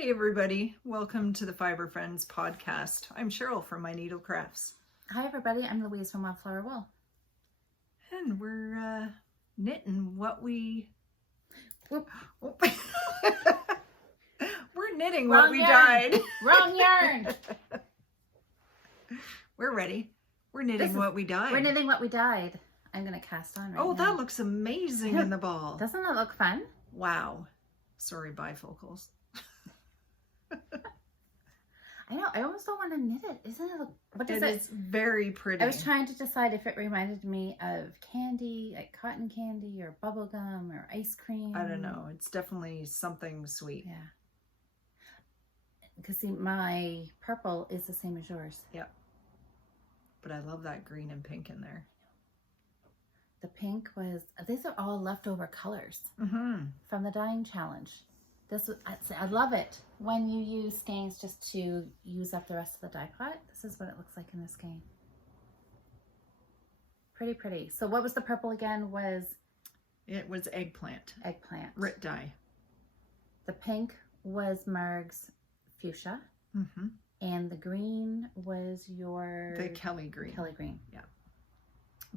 Hey everybody, welcome to the Fibre Friends podcast. I'm Cheryl from My Needle Crafts. Hi everybody, I'm Louise from Wildflower Wool. And we're knitting what we... Whoop. We're knitting Wrong what we yarn. dyed. Wrong yarn! We're ready. We're knitting what we dyed. We're knitting what we dyed. I'm going to cast on right now. Oh, that looks amazing in the ball. Doesn't that look fun? Wow. Sorry, bifocals. I know, I almost don't want to knit it. Isn't it? What does It is very pretty. I was trying to decide if it reminded me of candy, like cotton candy or bubble gum or ice cream. I don't know. It's definitely something sweet. Yeah. Because see, my purple is the same as yours. Yep. But I love that green and pink in there. The pink was, these are all leftover colors from the dyeing challenge. I love it when you use skeins just to use up the rest of the dye pot. This is what it looks like in the skein. Pretty pretty. So what was the purple again? It was eggplant. Eggplant. Rit dye. The pink was Marg's fuchsia. And the green was your... The Kelly green. Kelly green. Yeah.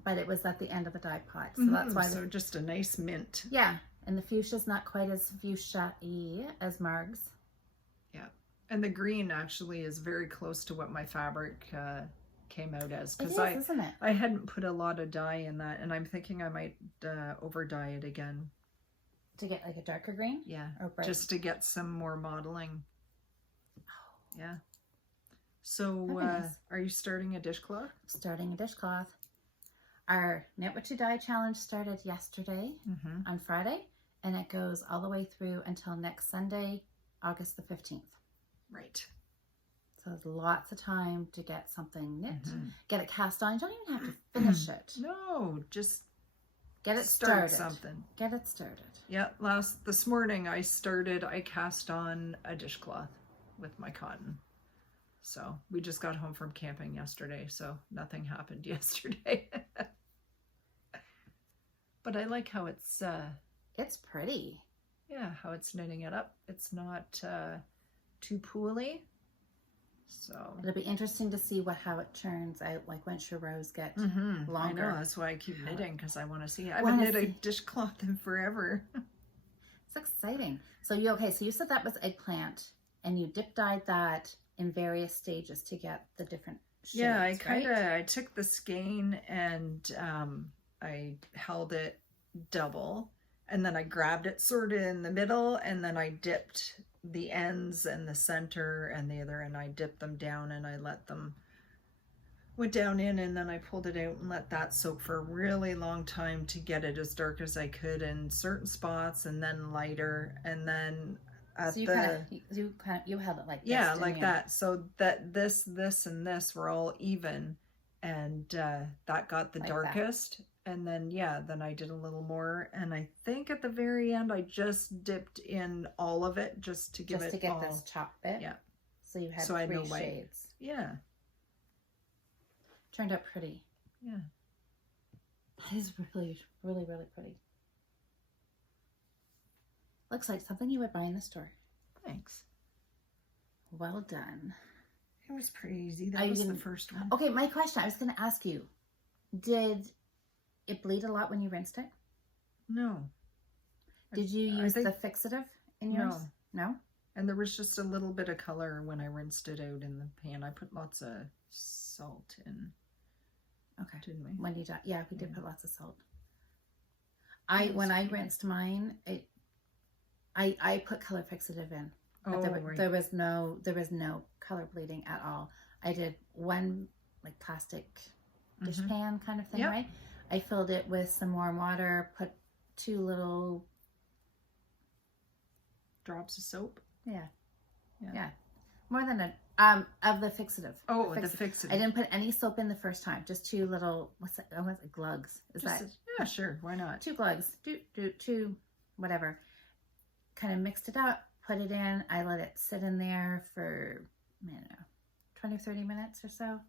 But it was at the end of the dye pot. So that's why... So just a nice mint. Yeah. And the fuchsia's not quite as fuchsia-y as Marg's. Yeah. And the green actually is very close to what my fabric came out as. It is, isn't it? I hadn't put a lot of dye in that, and I'm thinking I might over dye it again. To get like a darker green? Yeah. Or bright? Just to get some more modeling. Oh. Yeah. So nice. Are you starting a dishcloth? Starting a dishcloth. Our Knit What You Dye challenge started yesterday on Friday, and it goes all the way through until next Sunday, August the 15th. Right. So there's lots of time to get something knit, get it cast on. You don't even have to finish it. No, just get it start started. something. Get it started. Yeah, this morning I cast on a dishcloth with my cotton. So we just got home from camping yesterday, so nothing happened yesterday. But I like how it's pretty. Yeah, how it's knitting it up. It's not too pooly. So it'll be interesting to see how it turns out, like when your rows get longer. I know, that's why I keep knitting, because I want to see. I haven't knit a dishcloth in forever. It's exciting. So you said that was eggplant, and you dip dyed that in various stages to get the different shades. Yeah, I took the skein and I held it double, and then I grabbed it sort of in the middle, and then I dipped the ends and the center and the other, and I dipped them down, and I let them went down in, and then I pulled it out and let that soak for a really long time to get it as dark as I could in certain spots, and then lighter, and then so you held it like this, yeah, like that, so that this and this were all even, and that got the like darkest that. And then then I did a little more, and I think at the very end I just dipped in all of it just to give it get this top bit. Yeah, so you had 3 shades. Yeah, turned out pretty. Yeah, that is really really really pretty. Looks like something you would buy in the store. Thanks. Well done. It was pretty easy. That was the first one. Okay, my question, I was going to ask you, did it bleed a lot when you rinsed it? No. Did you use the fixative in yours? No? And there was just a little bit of color when I rinsed it out in the pan. I put lots of salt in. Okay. Didn't we? When you yeah, we did put lots of salt. When I rinsed mine, I put color fixative in. But there was no color bleeding at all. I did one like plastic dish pan kind of thing, right? I filled it with some warm water, put 2 little drops of soap. Yeah. More than of the fixative. Oh, the fixative. I didn't put any soap in the first time. Just 2 little glugs. Yeah, sure. Why not? 2 glugs. 2 whatever. Kind of mixed it up. Put it in. I let it sit in there for, I don't know, 20 or 30 minutes or so.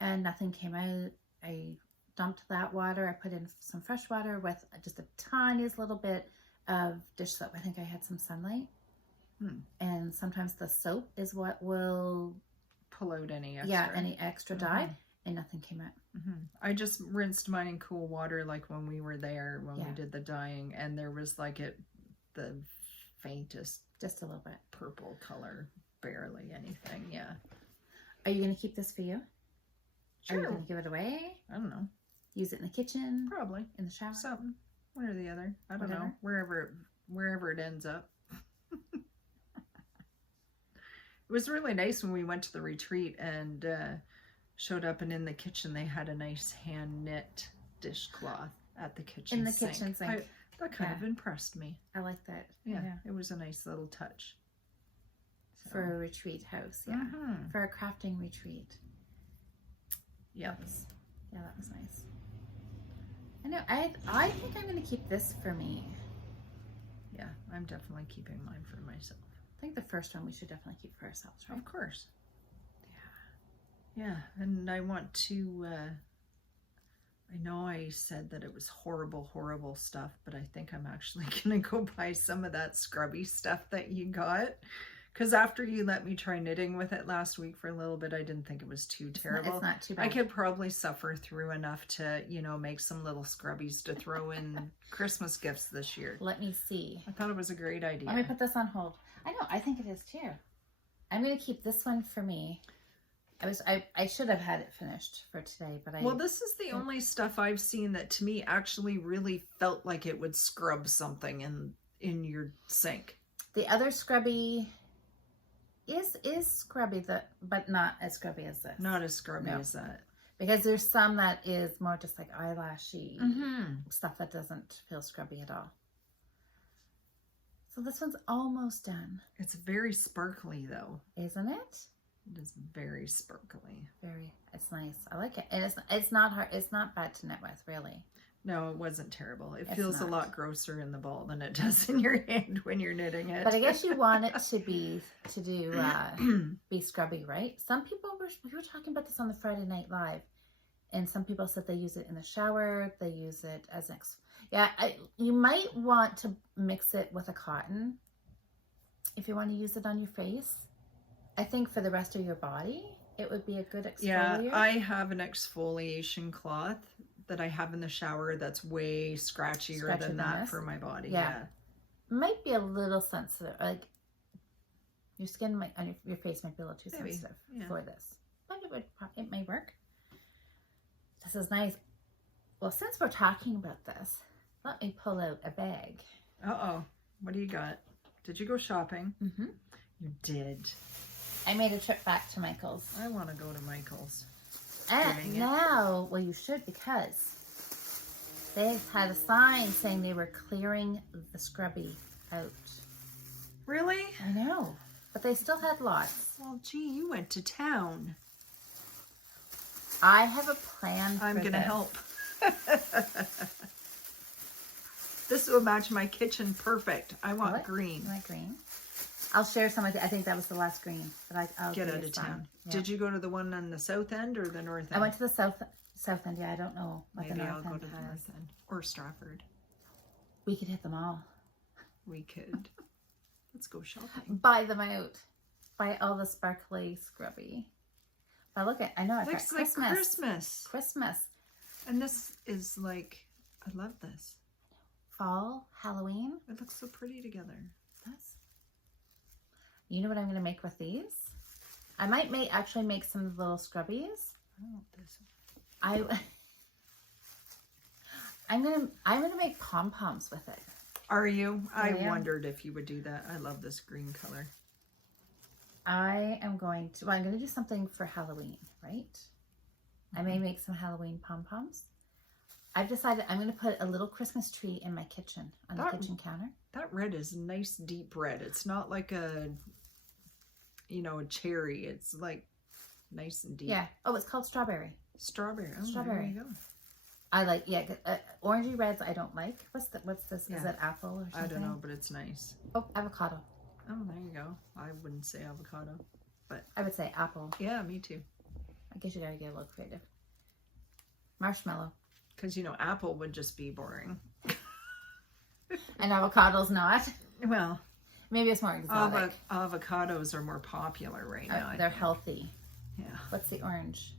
And nothing came out. I dumped that water. I put in some fresh water with just a tiniest little bit of dish soap. I think I had some Sunlight. And sometimes the soap is what will pull out any extra. Yeah, any extra dye, and nothing came out. I just rinsed mine in cool water, like when we were there, when we did the dyeing, and there was like the faintest, just a little bit purple color, barely anything. Yeah. Are you going to keep this for you? Sure. Are you going to give it away? I don't know. Use it in the kitchen? Probably. In the shower? Something. One or the other. I don't know. Wherever it ends up. It was really nice when we went to the retreat and showed up, and in the kitchen they had a nice hand knit dishcloth at the kitchen sink. Kitchen sink. That kind of impressed me. I like that. Yeah, it was a nice little touch. So. For a retreat house, for a crafting retreat. Yep. Yeah, that was nice. I know. I think I'm going to keep this for me. Yeah, I'm definitely keeping mine for myself. I think the first one we should definitely keep for ourselves, right? Of course. Yeah, and I want to, I know I said that it was horrible, horrible stuff, but I think I'm actually going to go buy some of that scrubby stuff that you got. Because after you let me try knitting with it last week for a little bit, I didn't think it was too terrible. It's not too bad. I could probably suffer through enough to, make some little scrubbies to throw in Christmas gifts this year. Let me see. I thought it was a great idea. Let me put this on hold. I know, I think it is too. I'm going to keep this one for me. I should have had it finished for today, but Well, this is the only stuff I've seen that to me actually really felt like it would scrub something in your sink. The other scrubby is scrubby, but not as scrubby as this. Not as scrubby as that. Because there's some that is more just like eyelashy stuff that doesn't feel scrubby at all. So this one's almost done. It's very sparkly though. Isn't it? It is very sparkly. It's nice. I like it. And it's not hard. It's not bad to knit with, really. No, it wasn't terrible. It feels a lot grosser in the ball than it does in your hand when you're knitting it. But I guess you want it to be scrubby, right? Some people we were talking about this on the Friday Night Live, and some people said they use it in the shower. They use it as you might want to mix it with a cotton if you want to use it on your face. I think for the rest of your body, it would be a good exfoliator. Yeah, I have an exfoliation cloth that I have in the shower that's way scratchier than that for my body. Yeah. Might be a little sensitive. Like your skin on your face might be a little too sensitive for this. But it may work. This is nice. Well, since we're talking about this, let me pull out a bag. Uh-oh. What do you got? Did you go shopping? Mm-hmm. You did. I made a trip back to Michael's. I want to go to Michael's. And now, well, you should, because they had a sign saying they were clearing the scrubby out. Really? I know. But they still had lots. Well, gee, you went to town. I have a plan for I'm going to help. This will match my kitchen perfect. I want green. You want green? I'll share some of it. I think that was the last green. But I'll get out of town. Yeah. Did you go to the one on the south end or the north end? I went to the south end. Yeah, I don't know what Maybe the north I'll go end to the north end. Or Stratford. We could hit them all. We could. Let's go shopping. Buy them out. Buy all the sparkly scrubby. But look at, I know I've got Christmas. Like Christmas. Christmas. And this is like, I love this. Fall, Halloween. It looks so pretty together. It does. You know what I'm going to make with these? I might actually make some little scrubbies. I want this. I'm gonna make pom-poms with it. Are you? I wondered if you would do that. I love this green color. I'm going to do something for Halloween, right? I may make some Halloween pom-poms. I've decided I'm going to put a little Christmas tree in my kitchen, on the kitchen counter. That red is nice deep red. It's not like a cherry. It's like nice and deep. Yeah. Oh, it's called strawberry. Strawberry. Oh, strawberry. There you go. I like, orangey reds I don't like. What's this? Yeah. Is it apple or something? I don't know, but it's nice. Oh, avocado. Oh, there you go. I wouldn't say avocado, but I would say apple. Yeah, me too. I guess you gotta get a little creative. Marshmallow. Because, apple would just be boring. And avocado's not. Well, Maybe it's more exotic. Avocados are more popular right now. They're healthy. Yeah. What's the orange?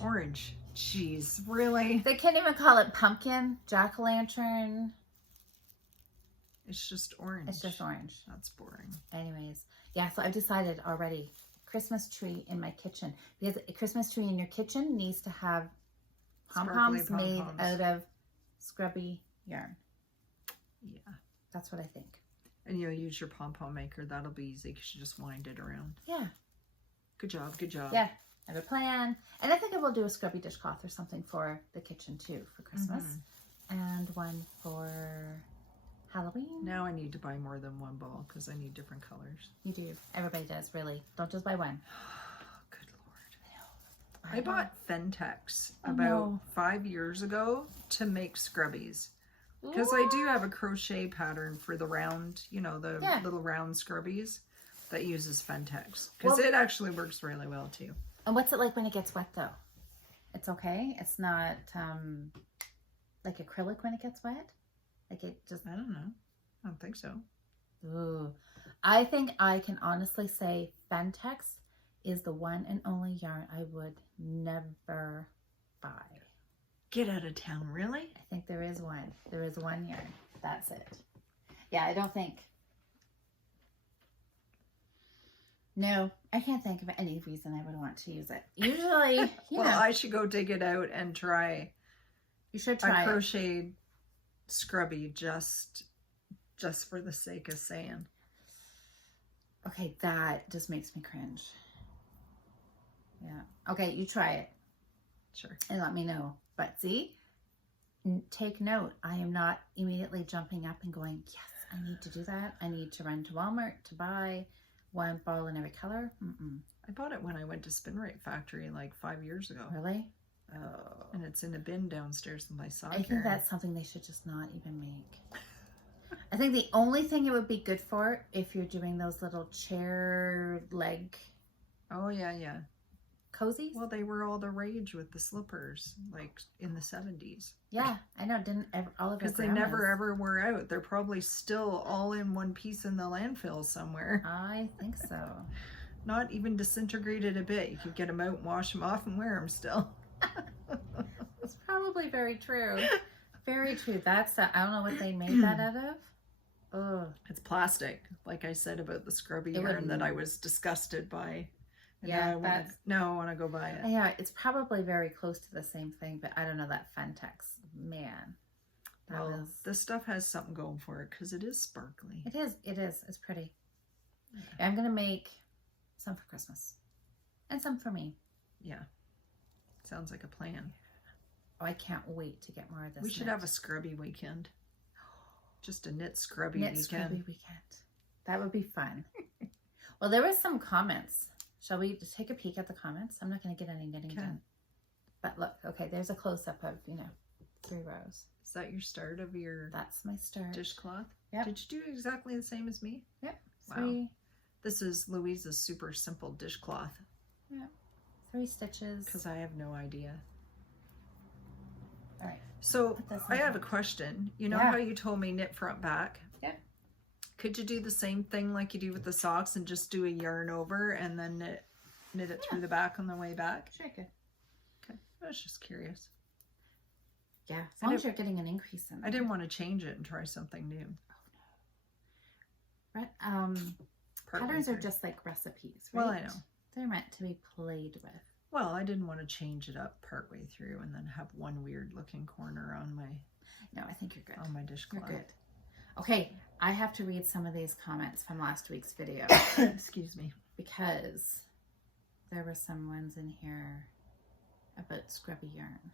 Orange. Jeez, really? They can't even call it pumpkin, jack-o'-lantern. It's just orange. It's just orange. That's boring. Anyways, yeah, so I've decided already, Christmas tree in my kitchen. Because a Christmas tree in your kitchen needs to have pom-poms made out of scrubby yarn. Yeah. That's what I think. And you'll use your pom-pom maker. That'll be easy because you just wind it around. Yeah. Good job. Good job. Yeah. I have a plan. And I think I will do a scrubby dishcloth or something for the kitchen too for Christmas. And one for Halloween. Now I need to buy more than one ball because I need different colors. You do. Everybody does, really. Don't just buy one. Good Lord. I bought Fentex about 5 years ago to make scrubbies. Because I do have a crochet pattern for the round, you know, the little round scrubbies that uses Fentex. Because it actually works really well too. And what's it like when it gets wet though? It's okay? It's not like acrylic when it gets wet? Like it just... I don't know. I don't think so. Ooh. I think I can honestly say Fentex is the one and only yarn I would never buy. Get out of town, really? I think there is one. There is one yarn. That's it. Yeah, I don't think... No, I can't think of any reason I would want to use it. Usually, you know. I should go dig it out and try. You should try a crocheted scrubby just for the sake of saying. Okay, that just makes me cringe. Yeah. Okay, you try it. Sure. And let me know. But see, take note. I am not immediately jumping up and going, yes, I need to do that. I need to run to Walmart to buy one ball in every color. I bought it when I went to Spin Rate Factory like 5 years ago. Really? Oh. And it's in a bin downstairs in my sock. I think that's something they should just not even make. I think the only thing it would be good for if you're doing those little chair leg. Oh yeah, yeah. Cozies? Well, they were all the rage with the slippers, like in the 70s. Yeah, I know. Didn't all of because they never ever were out. They're probably still all in one piece in the landfill somewhere. I think so. Not even disintegrated a bit. You could get them out and wash them off and wear them still. It's probably very true. Very true. That's I don't know what they made that out of. Oh, it's plastic. Like I said about the scrubby yarn that I was disgusted by. And yeah, I want to go buy it. Yeah, it's probably very close to the same thing, but I don't know that Fentex. Man, this stuff has something going for it because it is sparkly. It is. It is. It's pretty. Yeah. I'm gonna make some for Christmas and some for me. Yeah, sounds like a plan. Oh, I can't wait to get more of this. We should have a scrubby weekend. Just a knit scrubby weekend. Scrubby weekend. That would be fun. Well, there was some comments. Shall we just take a peek at the comments? I'm not going to get any knitting done. But look, okay, there's a close-up of, 3 rows. Is that your start of your... That's my start. Dishcloth? Yeah. Did you do exactly the same as me? Yep. Wow. 3. This is Louise's super simple dishcloth. Yeah. 3 stitches. Because I have no idea. All right. So I have a question. You know how you told me knit front back? Yeah. Could you do the same thing like you do with the socks and just do a yarn over and then knit it through the back on the way back? Sure, good. Okay. I was just curious. Yeah, as long as you're getting an increase in I didn't want to change it and try something new. Oh no. Patterns are just like recipes, right? Well, I know. They're meant to be played with. Well, I didn't want to change it up partway through and then have one weird looking corner on my... No, I think you're good. On my dishcloth. You're good. Okay, I have to read some of these comments from last week's video. Excuse me. Because there were some ones in here about scrubby yarn.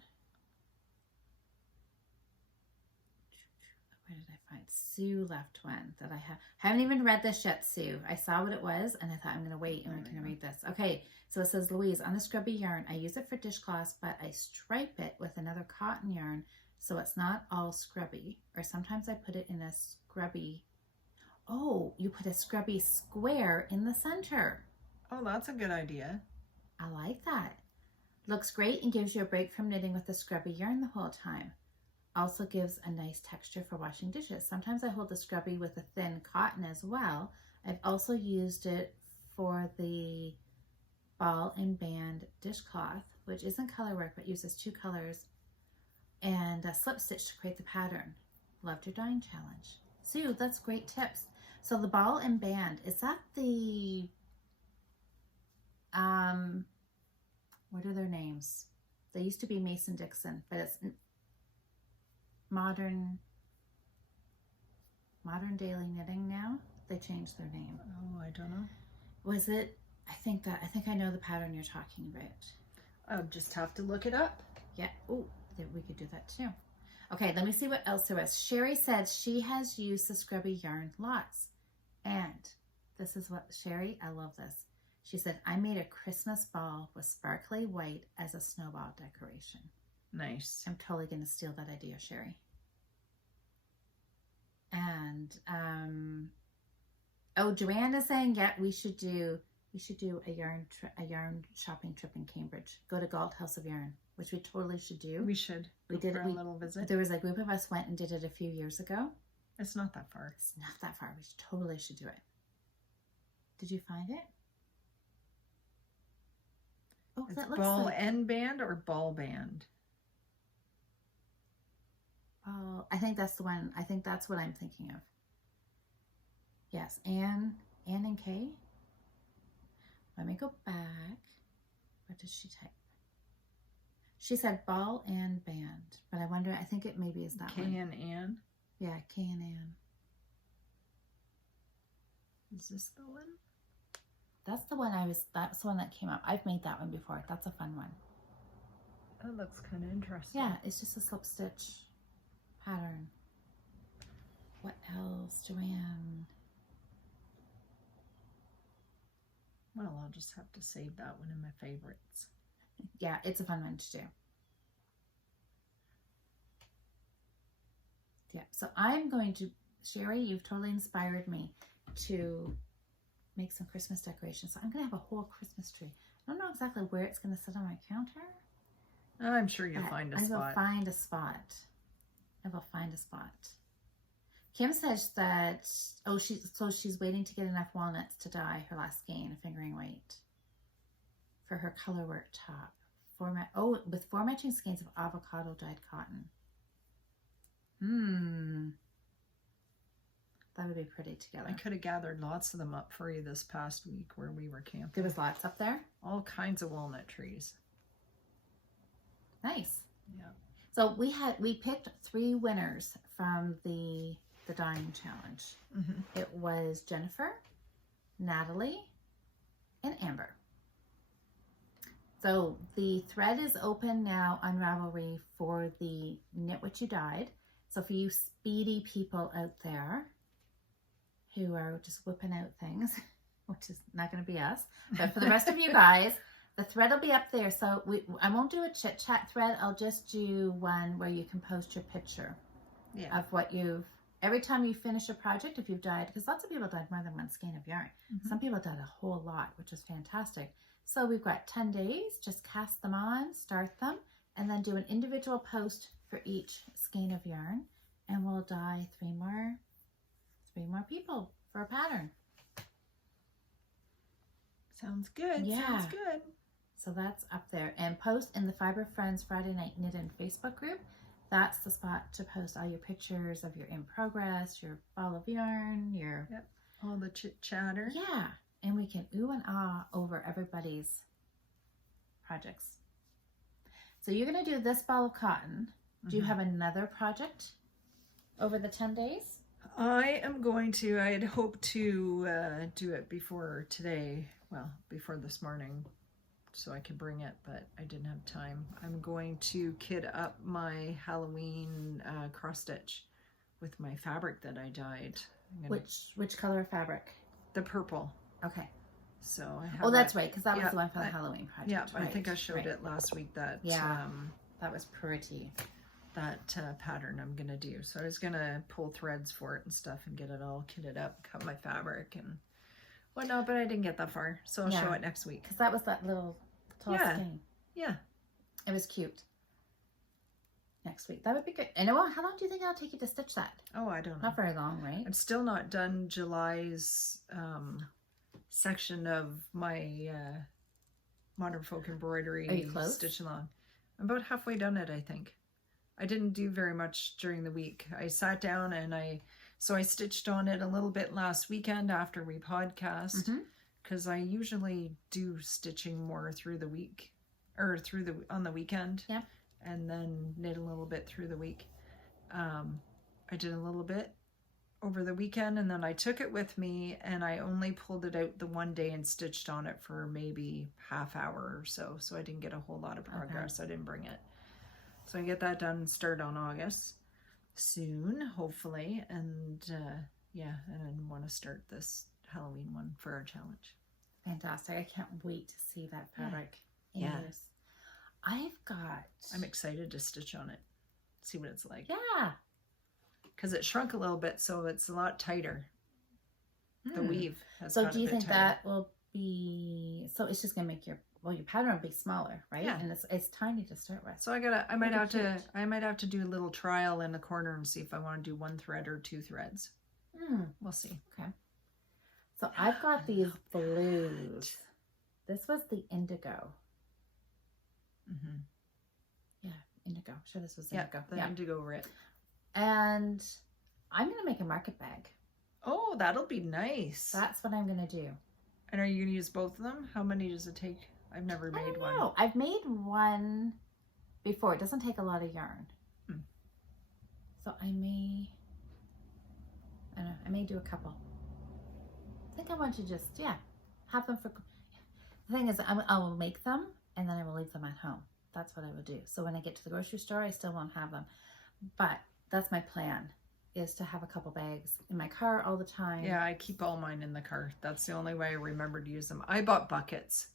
Where did I find? Sue left one that I haven't even read this yet, Sue. I saw what it was and I thought I'm going to wait and we're going to read this. Okay, so it says, Louise, on the scrubby yarn, I use it for dishcloths, but I stripe it with another cotton yarn so it's not all scrubby. Or sometimes I put it in a scrubby. Oh, you put a scrubby square in the center. Oh, that's a good idea. I like that. Looks great and gives you a break from knitting with the scrubby yarn the whole time. also gives a nice texture for washing dishes. Sometimes I hold the scrubby with a thin cotton as well. I've also used it for the ball and band dishcloth, which isn't color work but uses 2 colors and a slip stitch to create the pattern. Loved your dyeing challenge. Sue, that's great tips. So the ball and band, is that the, what are their names? They used to be Mason Dixon, but it's Modern Daily Knitting now. They changed their name. Oh, I don't know. Was it? I think I know the pattern you're talking about. I'll just have to look it up. Yeah. Oh, we could do that too. Okay, let me see what else there is. Sherry said she has used the scrubby yarn lots. And this is what, Sherry, I love this. She said, I made a Christmas ball with sparkly white as a snowball decoration. Nice. I'm totally going to steal that idea, Sherry. And, oh, Joanne is saying, yeah, we should do a yarn shopping trip in Cambridge. Go to Galt House of Yarn, which we totally should do. We should. We did a little visit. There was a group of us went and did it a few years ago. It's not that far. It's not that far. We totally should do it. Did you find it? Oh, It's that looks ball like and band or ball band? Oh, I think that's the one. I think that's what I'm thinking of. Yes, Anne and Kay. Let me go back. What did she type? She said ball and band, but I wonder, I think it maybe is that one. Kay and Anne? Yeah, Kay and Anne. Is this the one? That's the one that's the one that came up. I've made that one before. That's a fun one. That looks kind of interesting. Yeah, it's just a slip stitch pattern. What else, Joanne? Well, I'll just have to save that one in my favorites. Yeah, it's a fun one to do. Yeah, so I'm going to, Sherry, you've totally inspired me to make some Christmas decorations. So I'm going to have a whole Christmas tree. I don't know exactly where it's going to sit on my counter. I'm sure you'll find a spot. I will find a spot. I will find a spot. Kim says that, oh, she's waiting to get enough walnuts to dye her last skein of fingering weight for her color work top. With 4 matching skeins of avocado dyed cotton. That would be pretty together. I could have gathered lots of them up for you this past week where we were camping. There was lots up there? All kinds of walnut trees. Nice. Yeah. So we picked 3 winners from the dyeing challenge. Mm-hmm. It was Jennifer, Natalie, and Amber. So the thread is open now on Ravelry for the Knit What You Dyed. So for you speedy people out there who are just whipping out things, which is not going to be us, but for the rest of you guys, the thread will be up there. So I won't do a chit chat thread. I'll just do one where you can post your picture of what every time you finish a project, if you've dyed, because lots of people dyed more than 1 skein of yarn. Mm-hmm. Some people dyed a whole lot, which is fantastic. So we've got 10 days, just cast them on, start them, and then do an individual post for each skein of yarn. And we'll dye 3 more people for a pattern. Sounds good. Yeah. Sounds good. So that's up there. And post in the Fibre Friends Friday Night Knit In Facebook group. That's the spot to post all your pictures of your in progress, your ball of yarn, your... Yep. All the chit chatter. Yeah. And we can ooh and ah over everybody's projects. So you're going to do this ball of cotton. Do you have another project over the 10 days? I am going to, I had hoped to do it before today, well, before this morning, so I could bring it, but I didn't have time. I'm going to kit up my Halloween cross stitch with my fabric that I dyed. Which color of fabric? The purple. Okay. So I have that's right, because that was the one for the Halloween project. Yeah, right. I think I showed it last week that that was pretty. That pattern I'm gonna do. So I was gonna pull threads for it and stuff and get it all kitted up, cut my fabric and whatnot, but I didn't get that far, so I'll show it next week. Because that was that little tall skein. Yeah. It was cute. next week. That would be good. And how long do you think it'll take you to stitch that? Oh, I don't know. Not very long, right? I'm still not done July's section of my Modern Folk Embroidery. Are you close? Stitch along. I'm about halfway done it, I think. I didn't do very much during the week. I sat down and I stitched on it a little bit last weekend after we podcast, because I usually do stitching more through the week or on the weekend. Yeah. And then knit a little bit through the week. I did a little bit over the weekend, and then I took it with me, and I only pulled it out the one day and stitched on it for maybe half hour or so. So I didn't get a whole lot of progress. I didn't bring it. So I get that done and start on August soon, hopefully. And and I want to start this Halloween one for our challenge. Fantastic. I can't wait to see that fabric. Yeah. I'm excited to stitch on it. See what it's like. Yeah. Because it shrunk a little bit, so it's a lot tighter. The weave has So do you think that will be, so it's just going to make your pattern will be smaller, right? Yeah. And it's tiny to start with. So I might have to do a little trial in the corner and see if I want to do one thread or two threads. We'll see. Okay. So I've got these blues. This was the indigo. Yeah, indigo. Sure, this was indigo. The indigo rit. And I'm going to make a market bag. Oh, that'll be nice. That's what I'm going to do. And are you going to use both of them? How many does it take? I've never made one. No, I've made one before. It doesn't take a lot of yarn. So I may do a couple. I think I want to just, have them for, the thing is I will make them and then I will leave them at home. That's what I will do. So when I get to the grocery store, I still won't have them. But that's my plan, is to have a couple bags in my car all the time. Yeah, I keep all mine in the car. That's the only way I remember to use them. I bought buckets.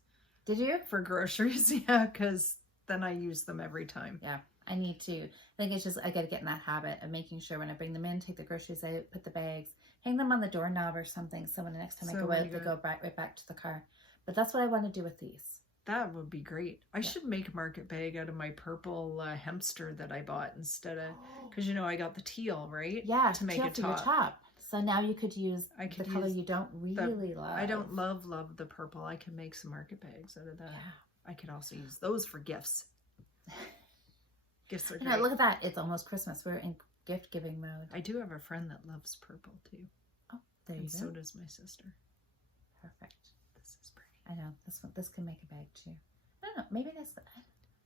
Did you? For groceries, yeah, because then I use them every time. Yeah, I need to. I think it's just, I got to get in that habit of making sure when I bring them in, take the groceries out, put the bags, hang them on the doorknob or something, so when the next time I go out, they go right back to the car. But that's what I want to do with these. That would be great. I should make a market bag out of my purple hemster that I bought instead of, because I got the teal, right? Yeah, to make a for your top. So now you could use the color you don't really love. I don't love the purple. I can make some market bags out of that. Yeah. I could also use those for gifts. Gifts are great. Look at that. It's almost Christmas. We're in gift giving mode. I do have a friend that loves purple too. Oh, there you go. So does my sister. Perfect. This is pretty. I know this can make a bag too. I don't know. Maybe this.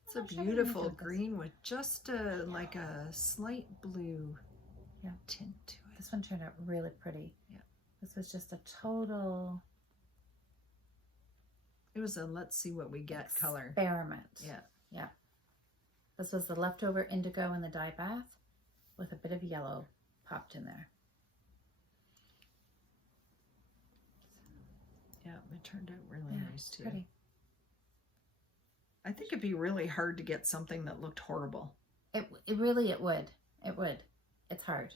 It's a beautiful green with just like a slight blue tint to it. This one turned out really pretty. Yeah. This was just a total. It was a let's see what we get color. Experiment. Yeah. Yeah. This was the leftover indigo in the dye bath with a bit of yellow popped in there. Yeah, it turned out really nice too. Pretty. I think it'd be really hard to get something that looked horrible. It would. It would. It's hard.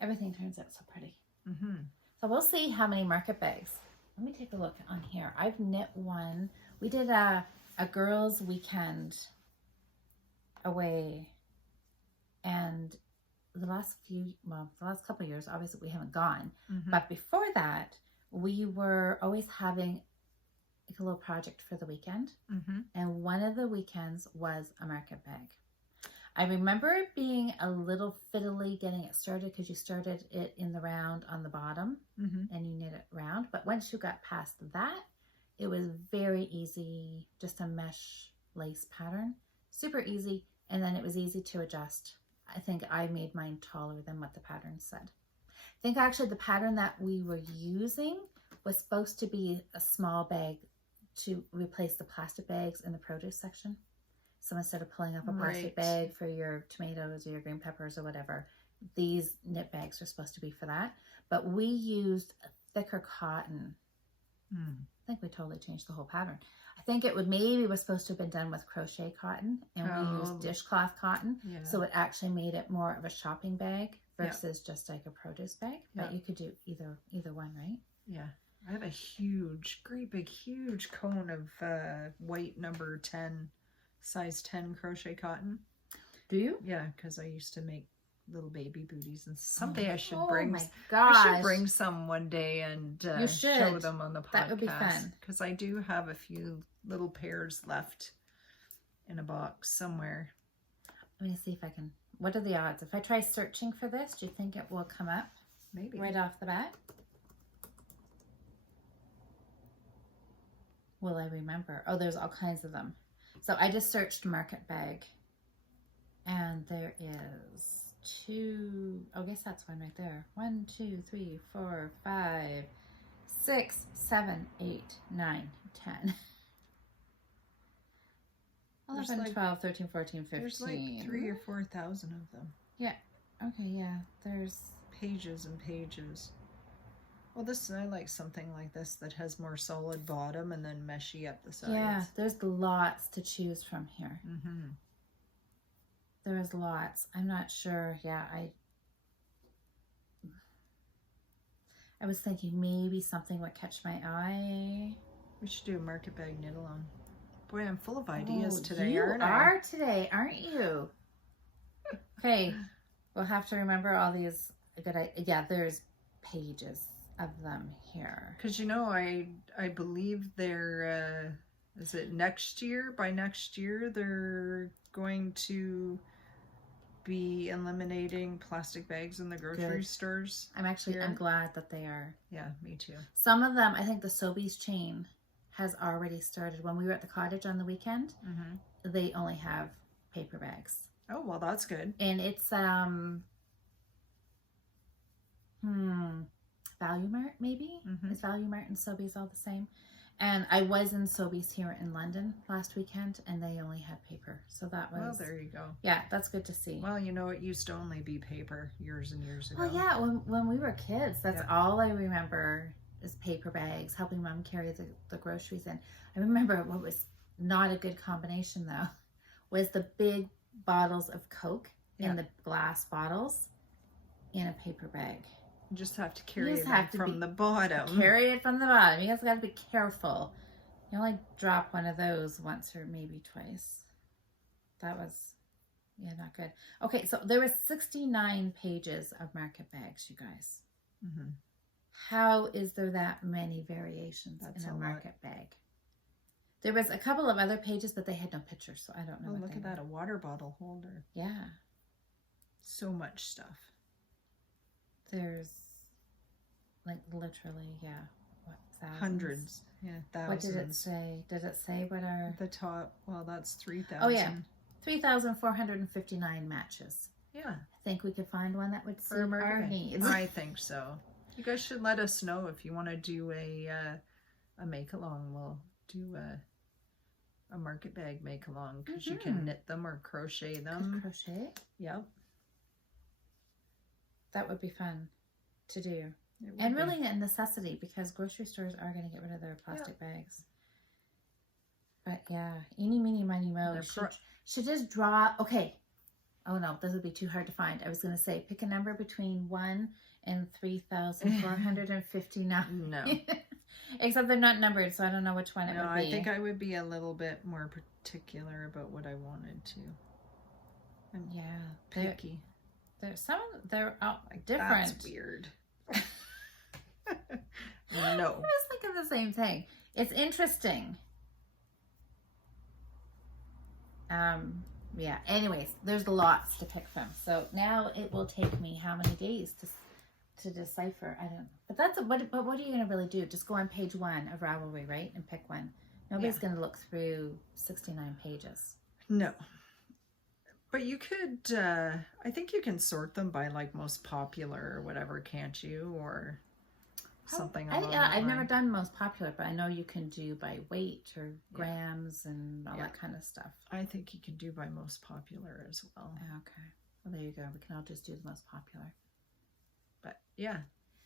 Everything turns out so pretty. So we'll see how many market bags. Let me take a look on here. I've knit one. We did a girls' weekend away, and the last couple of years, obviously we haven't gone. But before that, we were always having like a little project for the weekend. And one of the weekends was a market bag. I remember it being a little fiddly getting it started because you started it in the round on the bottom and you knit it round. But once you got past that, it was very easy, just a mesh lace pattern. Super easy. And then it was easy to adjust. I think I made mine taller than what the pattern said. I think actually the pattern that we were using was supposed to be a small bag to replace the plastic bags in the produce section. So instead of pulling up a plastic bag for your tomatoes or your green peppers or whatever, these knit bags are supposed to be for that. But we used a thicker cotton. I think we totally changed the whole pattern. I think it was supposed to have been done with crochet cotton, and we used dishcloth cotton. So it actually made it more of a shopping bag versus just like a produce bag. But you could do either one, right? Yeah. I have a great big huge cone of white number 10, size 10 crochet cotton. Do you? Yeah, because I used to make little baby booties, and someday I should Oh bring. my gosh! I should bring some one day and You should. show them on the podcast. That would be fun. Because I do have a few little pairs left in a box somewhere. Let me see if I can. What are the odds? If I try searching for this, do you think it will come up? Maybe. Right off the bat? Will I remember? Oh, there's all kinds of them. So I just searched market bag. And there is 2. Oh, I guess that's one right there. 1, 2, 3, 4, 5, 6, 7, 8, 9, 10. 11, like, 12, 13, 14, 15. There's like 3,000 or 4,000 of them. Yeah. Okay, yeah. There's pages and pages. Well, I like something like this that has more solid bottom and then meshy up the sides. Yeah, there's lots to choose from here. Mm-hmm. There's lots. I'm not sure. Yeah, I was thinking maybe something would catch my eye. We should do a market bag knit along. Boy, I'm full of ideas today, you aren't I? are today, aren't you? Okay, we'll have to remember all these. Yeah, there's pages of them here. Because I believe they're is it next year? By next year they're going to be eliminating plastic bags in the grocery stores. I'm glad that they are. Yeah, me too. Some of them, I think the Sobeys chain has already started. When we were at the cottage on the weekend, they only have paper bags. Oh, well, that's good. And it's Value Mart, maybe? Is Value Mart and Sobeys all the same? And I was in Sobeys here in London last weekend, and they only had paper. So that was... Well, there you go. Yeah, that's good to see. Well, it used to only be paper years and years ago. Well, yeah, when we were kids, that's all I remember is paper bags, helping Mom carry the groceries in. I remember what was not a good combination, though, was the big bottles of Coke in the glass bottles in a paper bag. You just have to carry it from the bottom. Carry it from the bottom. You guys got to be careful. You only drop one of those once or maybe twice. That was, not good. Okay, so there was 69 pages of market bags, you guys. How is there that many variations in a market bag? There was a couple of other pages, but they had no pictures, so I don't know. Oh, look at that, a water bottle holder. Yeah. So much stuff. There's like literally, what, thousands? Hundreds. Yeah, thousands. What did it say? Did it say what our... At the top, well, that's 3,000. Oh, yeah. 3,459 matches. Yeah. I think we could find one that would suit our needs. I think so. You guys should let us know if you want to do a make-along. We'll do a market bag make-along because you can knit them or crochet them. Crochet? Yep. That would be fun to do. And really a necessity because grocery stores are going to get rid of their plastic bags. But yeah, eeny, meeny, miny, mo. Should just draw. Okay. Oh no, this would be too hard to find. I was going to say pick a number between 1 and 3,459. No. Except they're not numbered, so I don't know which one it would be. I think I would be a little bit more particular about what I wanted to. I'm picky. They're all different. That's weird. No. I was thinking the same thing. It's interesting. Yeah. Anyways, there's lots to pick from. So now it will take me how many days to decipher? I don't know. But but what are you going to really do? Just go on page 1 of Ravelry, right? And pick one. Nobody's going to look through 69 pages. No. But you could, I think you can sort them by like most popular or whatever, can't you? Or something along that I've line. never done most popular, but I know you can do by weight or grams and all that kind of stuff. I think you can do by most popular as well. Okay. Well, there you go. We can all just do the most popular. But yeah,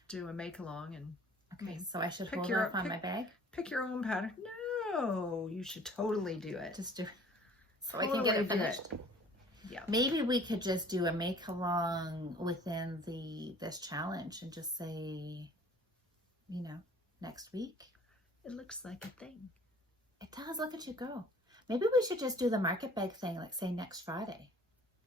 do a make along and okay. So I should hold off on my bag. Pick your own pattern. No, you should totally do it. Just do. So I can get it finished. Yeah. Maybe we could just do a make along within this challenge and just say, next week. It looks like a thing. It does. Look at you go. Maybe we should just do the market bag thing, like say next Friday.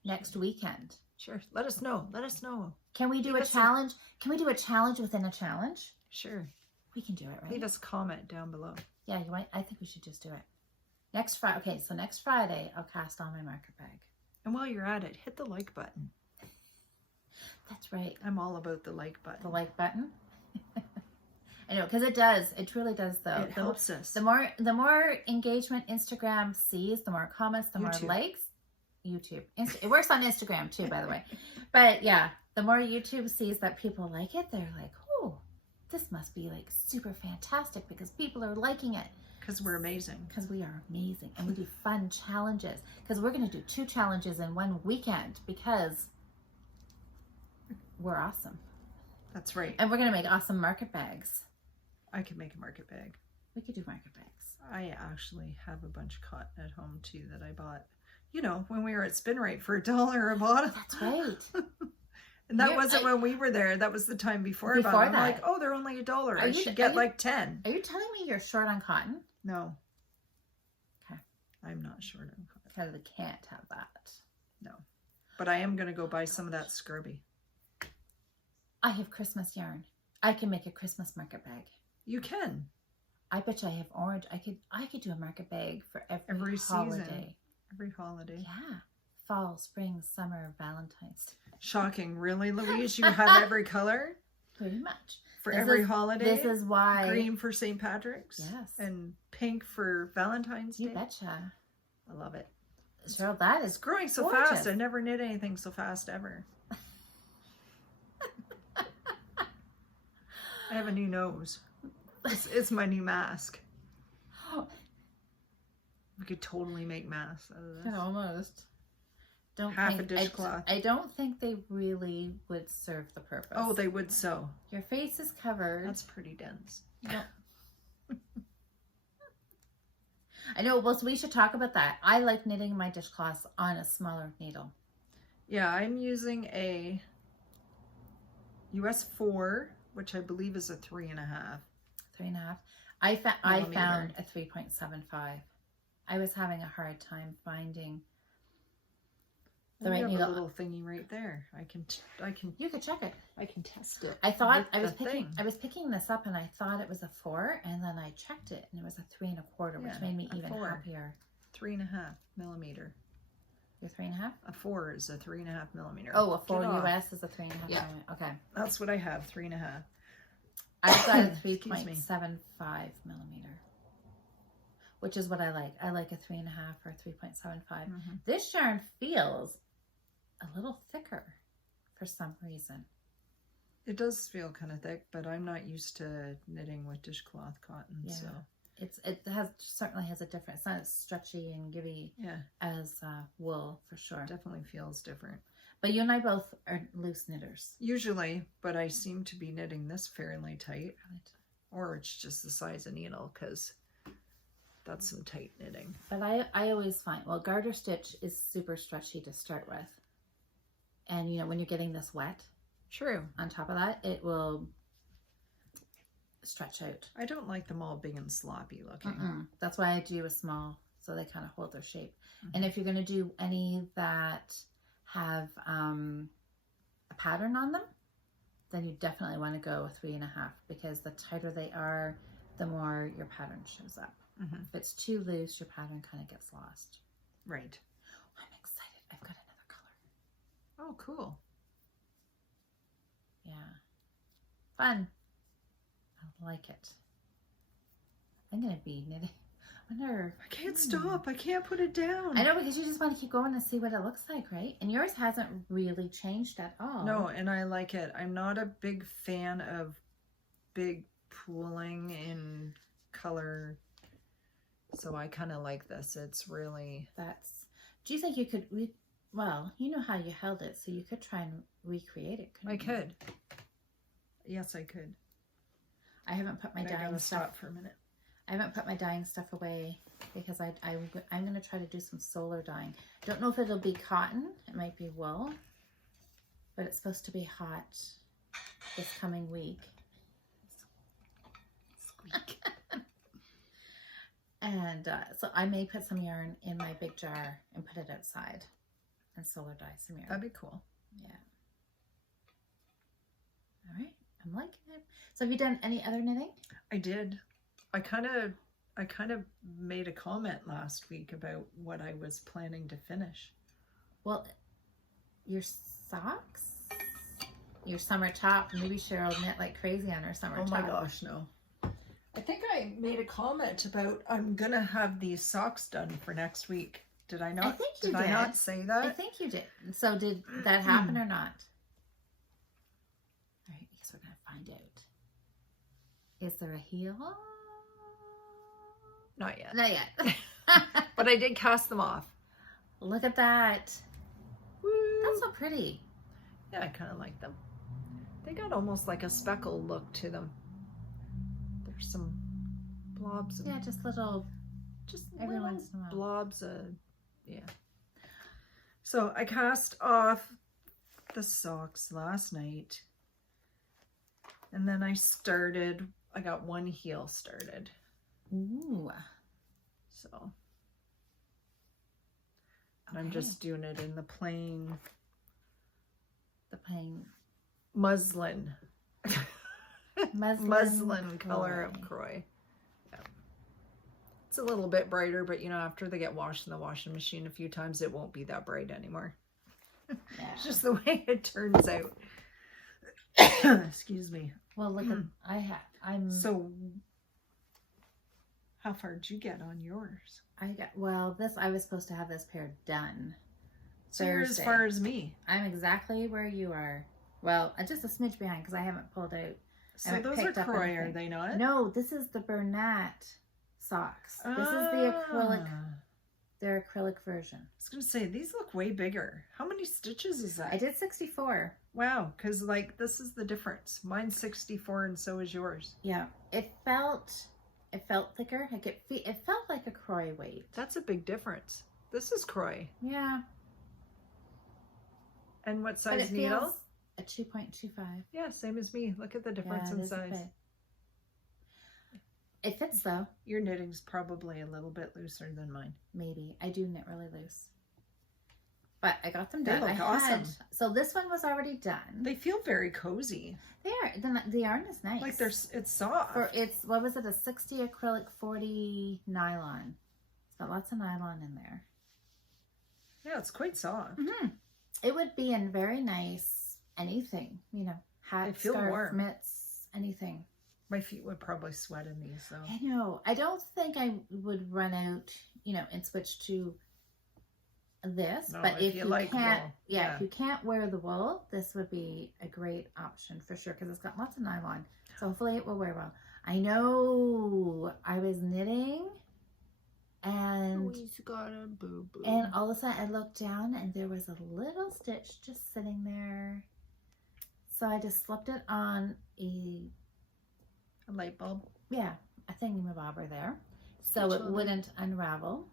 next weekend. Sure. Let us know. Let us know. Can we do a challenge? Can we do a challenge within a challenge? Sure. We can do it, right? Leave us a comment down below. Yeah, you might. I think we should just do it. Next Friday. Okay, so next Friday, I'll cast on my marker bag. And while you're at it, hit the like button. That's right. I'm all about the like button. The like button. I know, because it does. It truly does, though. It helps us. The more engagement Instagram sees, the more comments, the more likes. YouTube. It works on Instagram too, by the way. But yeah, the more YouTube sees that people like it, they're like, oh, this must be like super fantastic because people are liking it. Because we're amazing. Because we are amazing. And we do fun challenges. Because we're going to do 2 challenges in one weekend because we're awesome. That's right. And we're going to make awesome market bags. I could make a market bag. We could do market bags. I actually have a bunch of cotton at home too that I bought, you know, when we were at Spin Rite for $1 a bottle. That's right. And that wasn't when we were there. That was the time before that. I'm like, oh, they're only $1. I should get like 10. Are you telling me you're short on cotton? No. Okay. I'm not short on cotton. Because we can't have that. No. But I am going to go buy some of that scrubby. I have Christmas yarn. I can make a Christmas market bag. You can. I bet you I have orange. I could do a market bag for every holiday. Season. Every holiday. Yeah. Fall, spring, summer, Valentine's Day. Shocking. Really, Louise? You have every color? Pretty much. For every holiday? This is why. Green for St. Patrick's? Yes. And pink for Valentine's Day? You betcha. I love it. Cheryl, that is growing so gorgeous. fast. I never knit anything so fast ever. I have a new nose. It's my new mask. We could totally make masks out of this. Almost. Half a dishcloth. I don't think they really would serve the purpose. Oh, they would so. Your face is covered. That's pretty dense. Yeah. I know. Well, so we should talk about that. I like knitting my dishcloths on a smaller needle. Yeah, I'm using a US 4, which I believe is a 3.5. 3.5. I found a 3.75. I was having a hard time finding the right needle. A little thingy right there. I can. You could check it. I can test it. I thought I was picking this up, and I thought it was a 4, and then I checked it, and it was a 3.25, which made me even happier. 3.5 millimeter. You're 3.5. A 4 is a 3.5 millimeter. Oh, a 4 US is a 3.5. Yeah. Okay. That's what I have. 3.5. I've got a 3.75 millimeter, which is what I like. I like a 3.5 or 3.75. Mm-hmm. This yarn feels a little thicker for some reason. It does feel kind of thick, but I'm not used to knitting with dishcloth cotton. Yeah. So it certainly has a difference. It's not as stretchy and givey as wool for sure. Definitely feels different. But you and I both are loose knitters. Usually, but I seem to be knitting this fairly tight. Or it's just the size of needle, because that's some tight knitting. But I always find, well, garter stitch is super stretchy to start with. And, you know, when you're getting this wet. True. On top of that, it will stretch out. I don't like them all big and sloppy looking. That's why I do a small, so they kind of hold their shape. And if you're going to do any that have a pattern on them, then you definitely want to go with 3.5, because the tighter they are, the more your pattern shows up. If it's too loose, your pattern kind of gets lost. Right. I'm excited. I've got another color. Oh, cool. Yeah. Fun. I like it. I'm going to be knitting. I can't stop. I can't put it down. I know, because you just want to keep going and see what it looks like, right? And yours hasn't really changed at all. No, and I like it. I'm not a big fan of big pooling in color, so I kind of like this. It's really... Do you think you could... Well, you know how you held it, so you could try and recreate it, couldn't you? I could. Yes, I could. I haven't put my dyeing stuff... stop for a minute. I haven't put my dyeing stuff away because I'm going to try to do some solar dyeing. Don't know if it'll be cotton. It might be wool. But it's supposed to be hot this coming week. Squeak. And so I may put some yarn in my big jar and put it outside. and solar dye some yarn. That'd be cool. Yeah. All right. I'm liking it. So have you done any other knitting? I did. I kind of made a comment last week about what I was planning to finish. Well, your socks, your summer top. Maybe Cheryl knit like crazy on her summer top. Oh my gosh, no. I think I made a comment about I'm gonna have these socks done for next week. Did I not? I think you did. I not say that? I think you did. So did that happen or not? All right, I guess we're gonna find out. Is there a heel? Not yet. Not yet. But I did cast them off. Look at that. Woo. That's so pretty. Yeah, I kind of like them. They got almost like a speckle look to them. There's some blobs. Yeah, just little. Just every little once in a while. Blobs. Yeah. So I cast off the socks last night. And then I got one heel started. Ooh. So. And I'm just doing it in the plain. The plain. Muslin. Muslin color of Kroy. Yeah. It's a little bit brighter, but after they get washed in the washing machine a few times, it won't be that bright anymore. Yeah. It's just the way it turns out. Excuse me. Well, look at So how far did you get on yours? I was supposed to have this pair done. So you're as far as me. I'm exactly where you are. Well, I'm just a smidge behind because I haven't pulled out. So those are Kroy, are they not? No, this is the Bernat socks. This is the acrylic. Their acrylic version. I was going to say, these look way bigger. How many stitches is that? I did 64. Wow, because this is the difference. Mine's 64 and so is yours. Yeah, it felt thicker. Like it felt like a Kroy weight. That's a big difference. This is Kroy. Yeah. And what size needle? A 2.25. Yeah, same as me. Look at the difference in size. It fits though. Your knitting's probably a little bit looser than mine. Maybe. I do knit really loose. But I got them done. They look awesome. So this one was already done. They feel very cozy. They are. The yarn is nice. Like it's soft. What was it? A 60 acrylic, 40 nylon. It's got lots of nylon in there. Yeah, it's quite soft. Mm-hmm. It would be in very nice anything. Hat, scarf, warm. mitts, anything. My feet would probably sweat in these, though. I know. I don't think I would run out, and switch to this. No, but if you like can't, wool. if you can't wear the wool, this would be a great option for sure because it's got lots of nylon. So hopefully it will wear well. I know. I was knitting, and got a boo-boo. And all of a sudden I looked down, and there was a little stitch just sitting there. So I just slipped it on a light bulb. Yeah, a thingamabobber there. So it wouldn't unravel.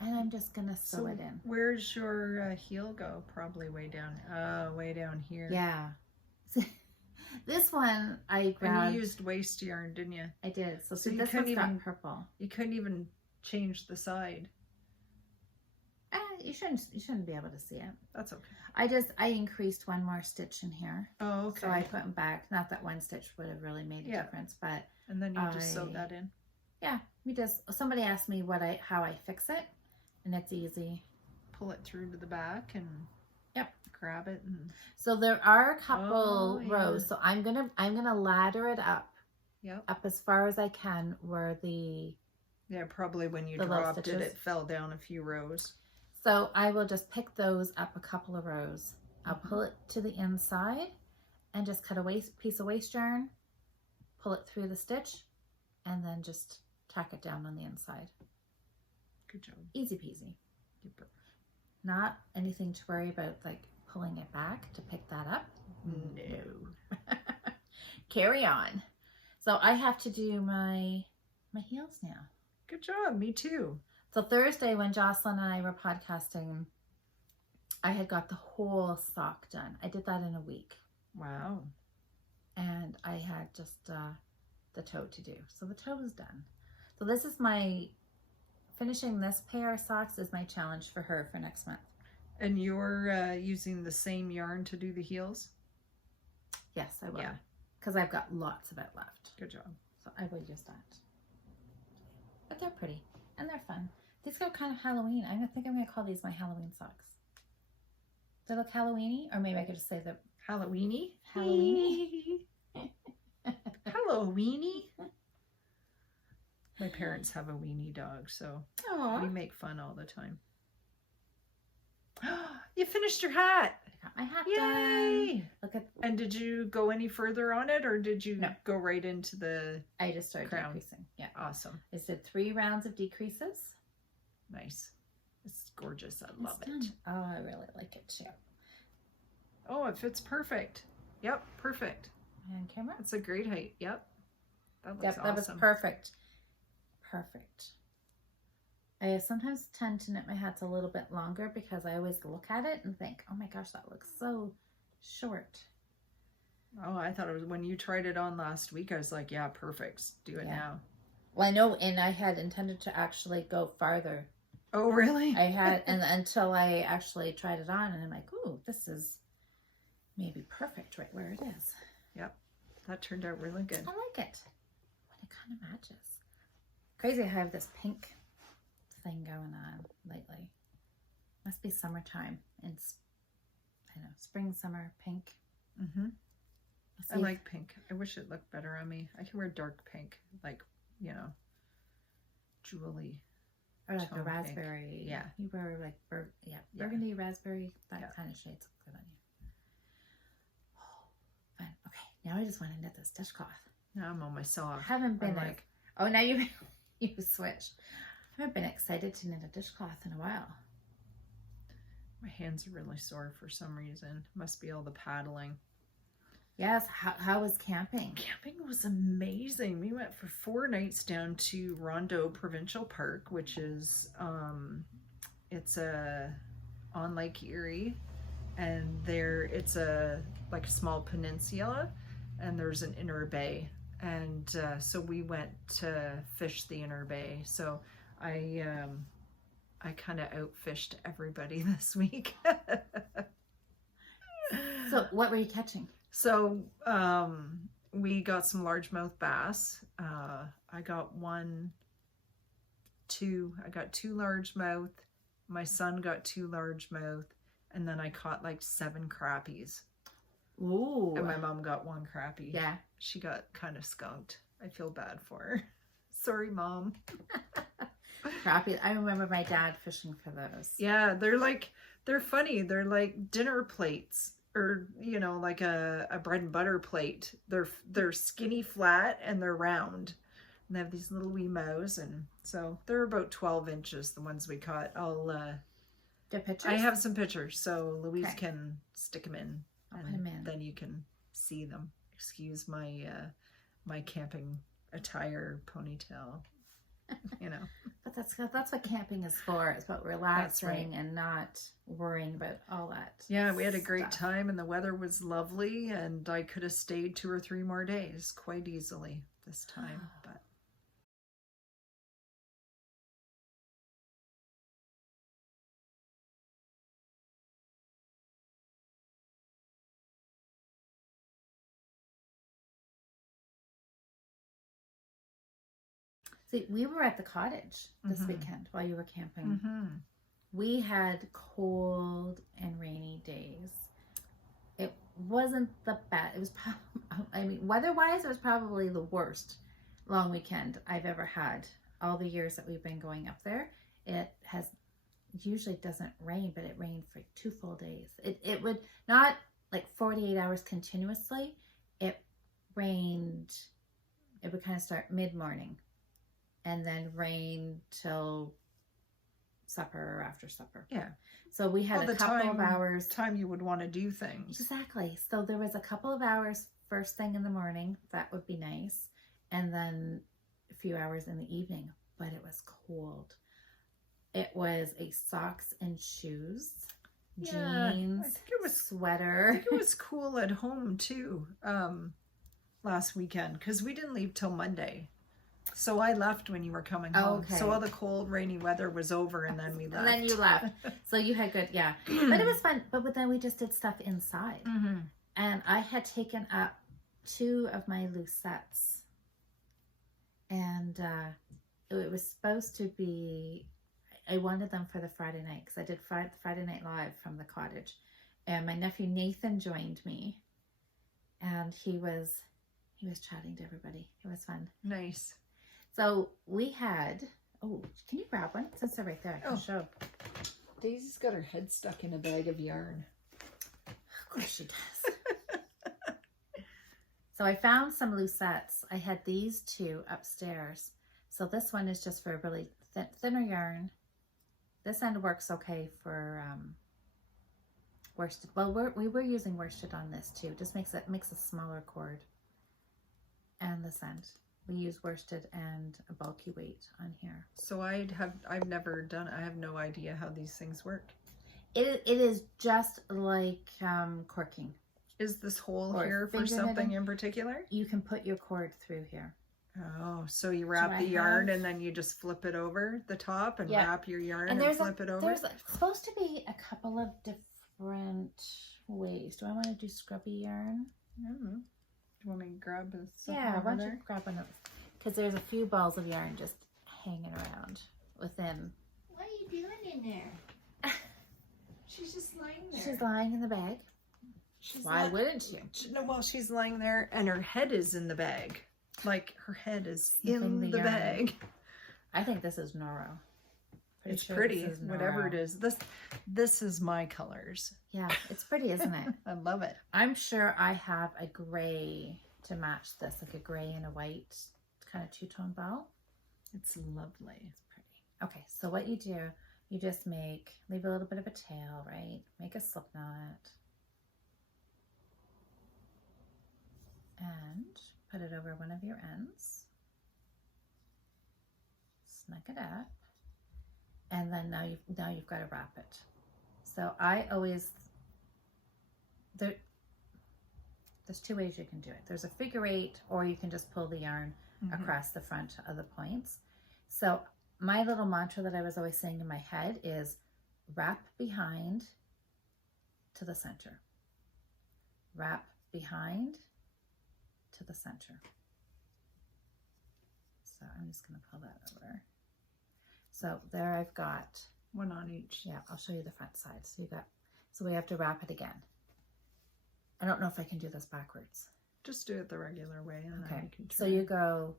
And I'm just going to sew it in. Where's your heel go? Probably way down here. Yeah. This one I grabbed. And you used waste yarn, didn't you? I did. So you couldn't got purple. You couldn't even change the side. You shouldn't be able to see it. That's okay. I increased one more stitch in here. Oh, okay. So I put them back. Not that one stitch would have really made a difference, but and then you just sew that in. Yeah, somebody asked me how I fix it, and it's easy. Pull it through to the back and grab it. And so there are a couple rows. So I'm gonna ladder it up. Yep. Up as far as I can where probably when you dropped it, it fell down a few rows. So I will just pick those up a couple of rows. I'll pull it to the inside and just cut a piece of waste yarn, pull it through the stitch, and then just tack it down on the inside. Good job. Easy peasy. Not anything to worry about, like pulling it back to pick that up. No. Carry on. So I have to do my heels now. Good job. Me too. So Thursday when Jocelyn and I were podcasting, I had got the whole sock done. I did that in a week. Wow. And I had just the toe to do. So the toe is done. So this is finishing this pair of socks is my challenge for her for next month. And you're using the same yarn to do the heels? Yes, I will. Yeah. Because I've got lots of it left. Good job. So I will use that. But they're pretty and they're fun. These go kind of Halloween. I think I'm going to call these my Halloween socks. Do they look Halloweeny? Or maybe I could just say the Halloweeny? Halloweeny. Halloweeny? My parents have a weenie dog, so Aww. we make fun all the time. You finished your hat! I got my hat Yay! done. Look at. And did you go any further on it, or did you No. go right into the I just started crown? decreasing. Yeah. Awesome. I did 3 rounds of decreases. Nice. It's gorgeous. I love It's done. it. Oh, I really like it too. Oh, it fits perfect. Yep, perfect. And camera. That's a great height. Yep. That looks Yep, that was awesome. perfect. Perfect. I sometimes tend to knit my hats a little bit longer because I always look at it and think, oh my gosh, that looks so short. Oh, I thought it was when you tried it on last week. I was like, yeah, perfect. Do it now. Well, I know, and I had intended to actually go farther. Oh, really? I had, and until I actually tried it on, and I'm like, ooh, this is maybe perfect right where it is. Yep. That turned out really good. I like it. When it kind of matches. Crazy I have this pink thing going on lately. Must be summertime. It's, I know, spring, summer, pink. Mm-hmm. I like pink. I wish it looked better on me. I can wear dark pink, like, you know, jewelry. Or like a tone raspberry. pink. Yeah. You wear like, burgundy, raspberry, that kind of shades look good on you. Oh, fun. Okay, now I just want to knit this dishcloth. Now I'm on my sock. I haven't been I'm like, oh, now you switched. I haven't been excited to knit a dishcloth in a while. My hands are really sore for some reason. Must be all the paddling. Yes, how was camping? Camping was amazing. We went for 4 nights down to Rondeau Provincial Park, which is it's on Lake Erie, and it's a small peninsula, and there's an inner bay, and so we went to fish the inner bay. So I kind of outfished everybody this week. So what were you catching? So we got some largemouth bass. I got 2 largemouth. My son got 2 largemouth, and then I caught like 7 crappies. Ooh. And my mom got 1 crappie. Yeah. She got kind of skunked. I feel bad for her. Sorry, Mom. Crappie. I remember my dad fishing for those. Yeah, they're funny. They're like dinner plates. Or, you know, like a bread and butter plate. They're skinny flat and they're round. And they have these little wee mouths, and so they're about 12 inches, the ones we caught. The pictures? I have some pictures, so Louise can stick them in. I'll put them in. Then you can see them. Excuse my my camping attire ponytail. You know. But that's what camping is for. It's about relaxing and not worrying about all that. Yeah, we had a great stuff. time, and the weather was lovely, and I could have stayed 2 or 3 more days quite easily this time. But See, we were at the cottage this weekend while you were camping. We had cold and rainy days. It wasn't the best. It was, weather-wise, it was probably the worst long weekend I've ever had. All the years that we've been going up there, usually doesn't rain, but it rained for 2 full days. It would not like 48 hours continuously. It rained. It would kind of start mid-morning, and then rain till supper or after supper. yeah. So we had a couple of hours. Time you would want to do things. Exactly. So there was a couple of hours first thing in the morning. That would be nice. And then a few hours in the evening. But it was cold. It was a socks and shoes. Yeah, Jeans. I think it was sweater. I think it was cool at home too. Last weekend, because we didn't leave till Monday. So I left when you were coming home. Okay. So all the cold, rainy weather was over, and then we left. And then you left. So you had good, yeah. But it was fun. But then we just did stuff inside. Mm-hmm. And I had taken up 2 of my Lucets. And it was supposed to be, I wanted them for the Friday night because I did Friday Night Live from the cottage. And my nephew Nathan joined me. And he was chatting to everybody. It was fun. Nice. So we had, can you grab one? Since they're right there, I can show. Daisy's got her head stuck in a bag of yarn. Of course she does. So I found some Lucets. I had these 2 upstairs. So this one is just for a really thinner yarn. This end works okay for worsted. Well, we were using worsted on this too. Just makes a smaller cord. And this end. We use worsted and a bulky weight on here. So I've never done it. I have no idea how these things work. It is just like corking. Is this hole here for something in particular? You can put your cord through here. Oh, so you wrap the yarn and then you just flip it over the top and wrap your yarn and flip it over? There's supposed to be a couple of different ways. Do I want to do scrubby yarn? Mm-hmm. Do you want me to grab this? Yeah, why don't you grab one of those? Because there's a few balls of yarn just hanging around within. What are you doing in there? She's just lying there. She's lying in the bag. Why wouldn't you? Well, she's lying there and her head is in the bag. Like her head is Sniffing in the bag. I think this is Noro. It's pretty, whatever it is. This is my colors. Yeah, it's pretty, isn't it? I love it. I'm sure I have a gray to match this, like a gray and a white kind of two-tone ball. It's lovely. It's pretty. Okay, so what you do, you just leave a little bit of a tail, right? Make a slip knot. And put it over one of your ends. Snug it up. And then now you've got to wrap it. So I always, there's 2 ways you can do it. There's a figure 8, or you can just pull the yarn across the front of the points. So my little mantra that I was always saying in my head is wrap behind to the center. Wrap behind to the center. So I'm just going to pull that over. So there I've got one on each. Yeah, I'll show you the front side. So we have to wrap it again. I don't know if I can do this backwards. Just do it the regular way. And okay. Then you can so you go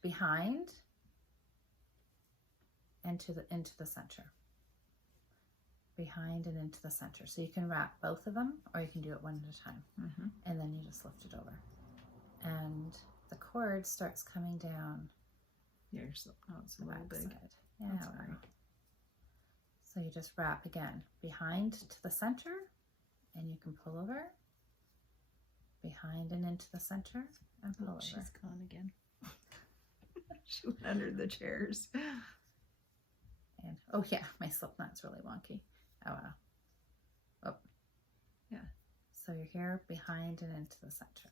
behind and into the center. Behind and into the center. So you can wrap both of them, or you can do it one at a time. And then you just lift it over. And the cord starts coming down. Here's it's a little big. Side. Yeah. So you just wrap again, behind to the center, and you can pull over, behind and into the center, and pull over. She's gone again. She went under the chairs. And oh yeah, my slip knot's really wonky. Oh wow. Oh. Yeah. So you're here, behind and into the center.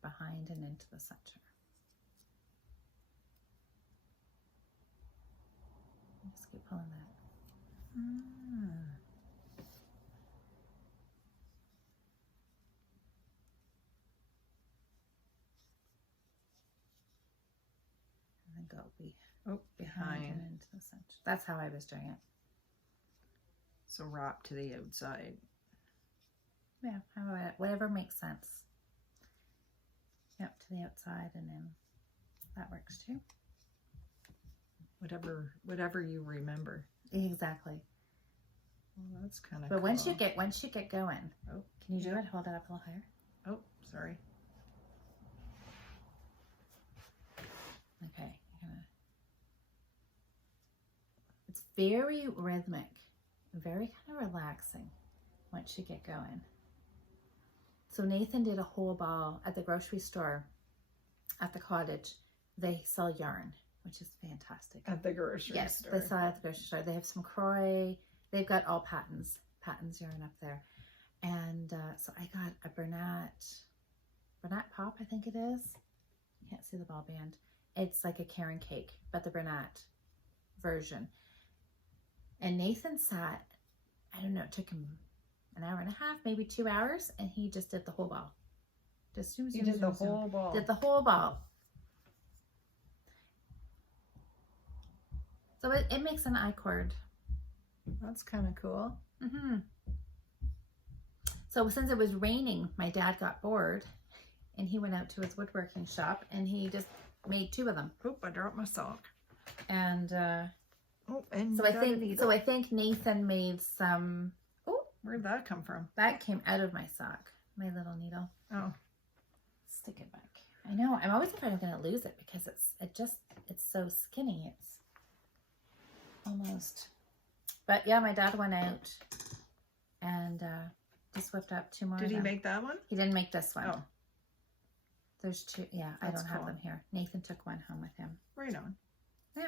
Behind and into the center. Just keep pulling that. And then go behind and into the center. That's how I was doing it. So wrap to the outside. Yeah, whatever makes sense. Yep, to the outside, and then that works too. Whatever you remember. Exactly. Well, that's kind of. But cool. once you get going, can you do it? Hold it up a little higher. Oh, sorry. Okay. It's very rhythmic, very kind of relaxing once you get going. So Nathan did a whole ball at the grocery store, at the cottage. They sell yarn, which is fantastic. At the grocery store. Yes, they sell at the grocery store. They have some Kroy. They've got all Patons yarn up there. And so I got a Bernat pop, I think it is. can't see the ball band. It's like a Karen cake, but the brunette version. And Nathan sat, I don't know, it took him an hour and a half, maybe 2 hours, and he just did the whole ball. Just zoom, He did the whole ball. Did the whole ball. So it makes an I-cord. That's kind of cool. Mm-hmm. So since it was raining, my dad got bored, and he went out to his woodworking shop, and he just made 2 of them. Oop, I dropped my sock. And and so I think Nathan made some. Oh, where'd that come from? that came out of my sock. My little needle. Oh, Stick it back. I know. I'm always afraid I'm going to lose it because it's so skinny. It's almost. But yeah, my dad went out and just whipped up 2 more. Did he make that one? He didn't make this one. Oh, There's 2. Yeah, That's I don't have cool. them here. Nathan took one home with him. right on. Yeah.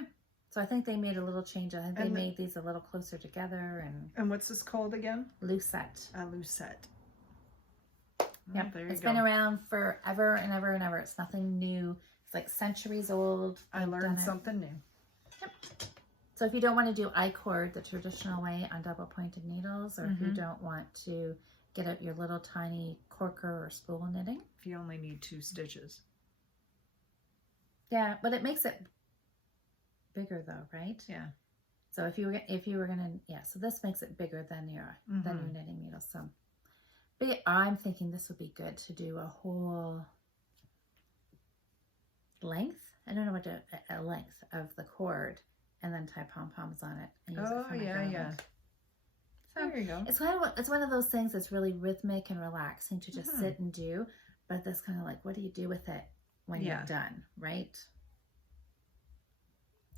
So I think they made a little change. I think they And made these a little closer together and And what's this called again? lucette. A lucette. Yep. There you It's go. been around forever and ever and ever. It's nothing new. It's like centuries old. I They've learned done it. something new. So if you don't want to do I-cord the traditional way on double pointed needles, or if you Mhm. don't want to get out your little tiny corker or spool knitting. If you only need 2 stitches. Yeah, but it makes it bigger though, right? Yeah. So if you were gonna, yeah, so this makes it bigger than your knitting needle. So, but yeah, I'm thinking this would be good to do a whole length. I don't know what a length of the cord, and then tie pom poms on it. And use it Oh, for my yeah, garland. yeah. So There you go. it's one of those things that's really rhythmic and relaxing to just Mhm. sit and do. But that's kind of like, what do you do with it when Yeah. you're done, right?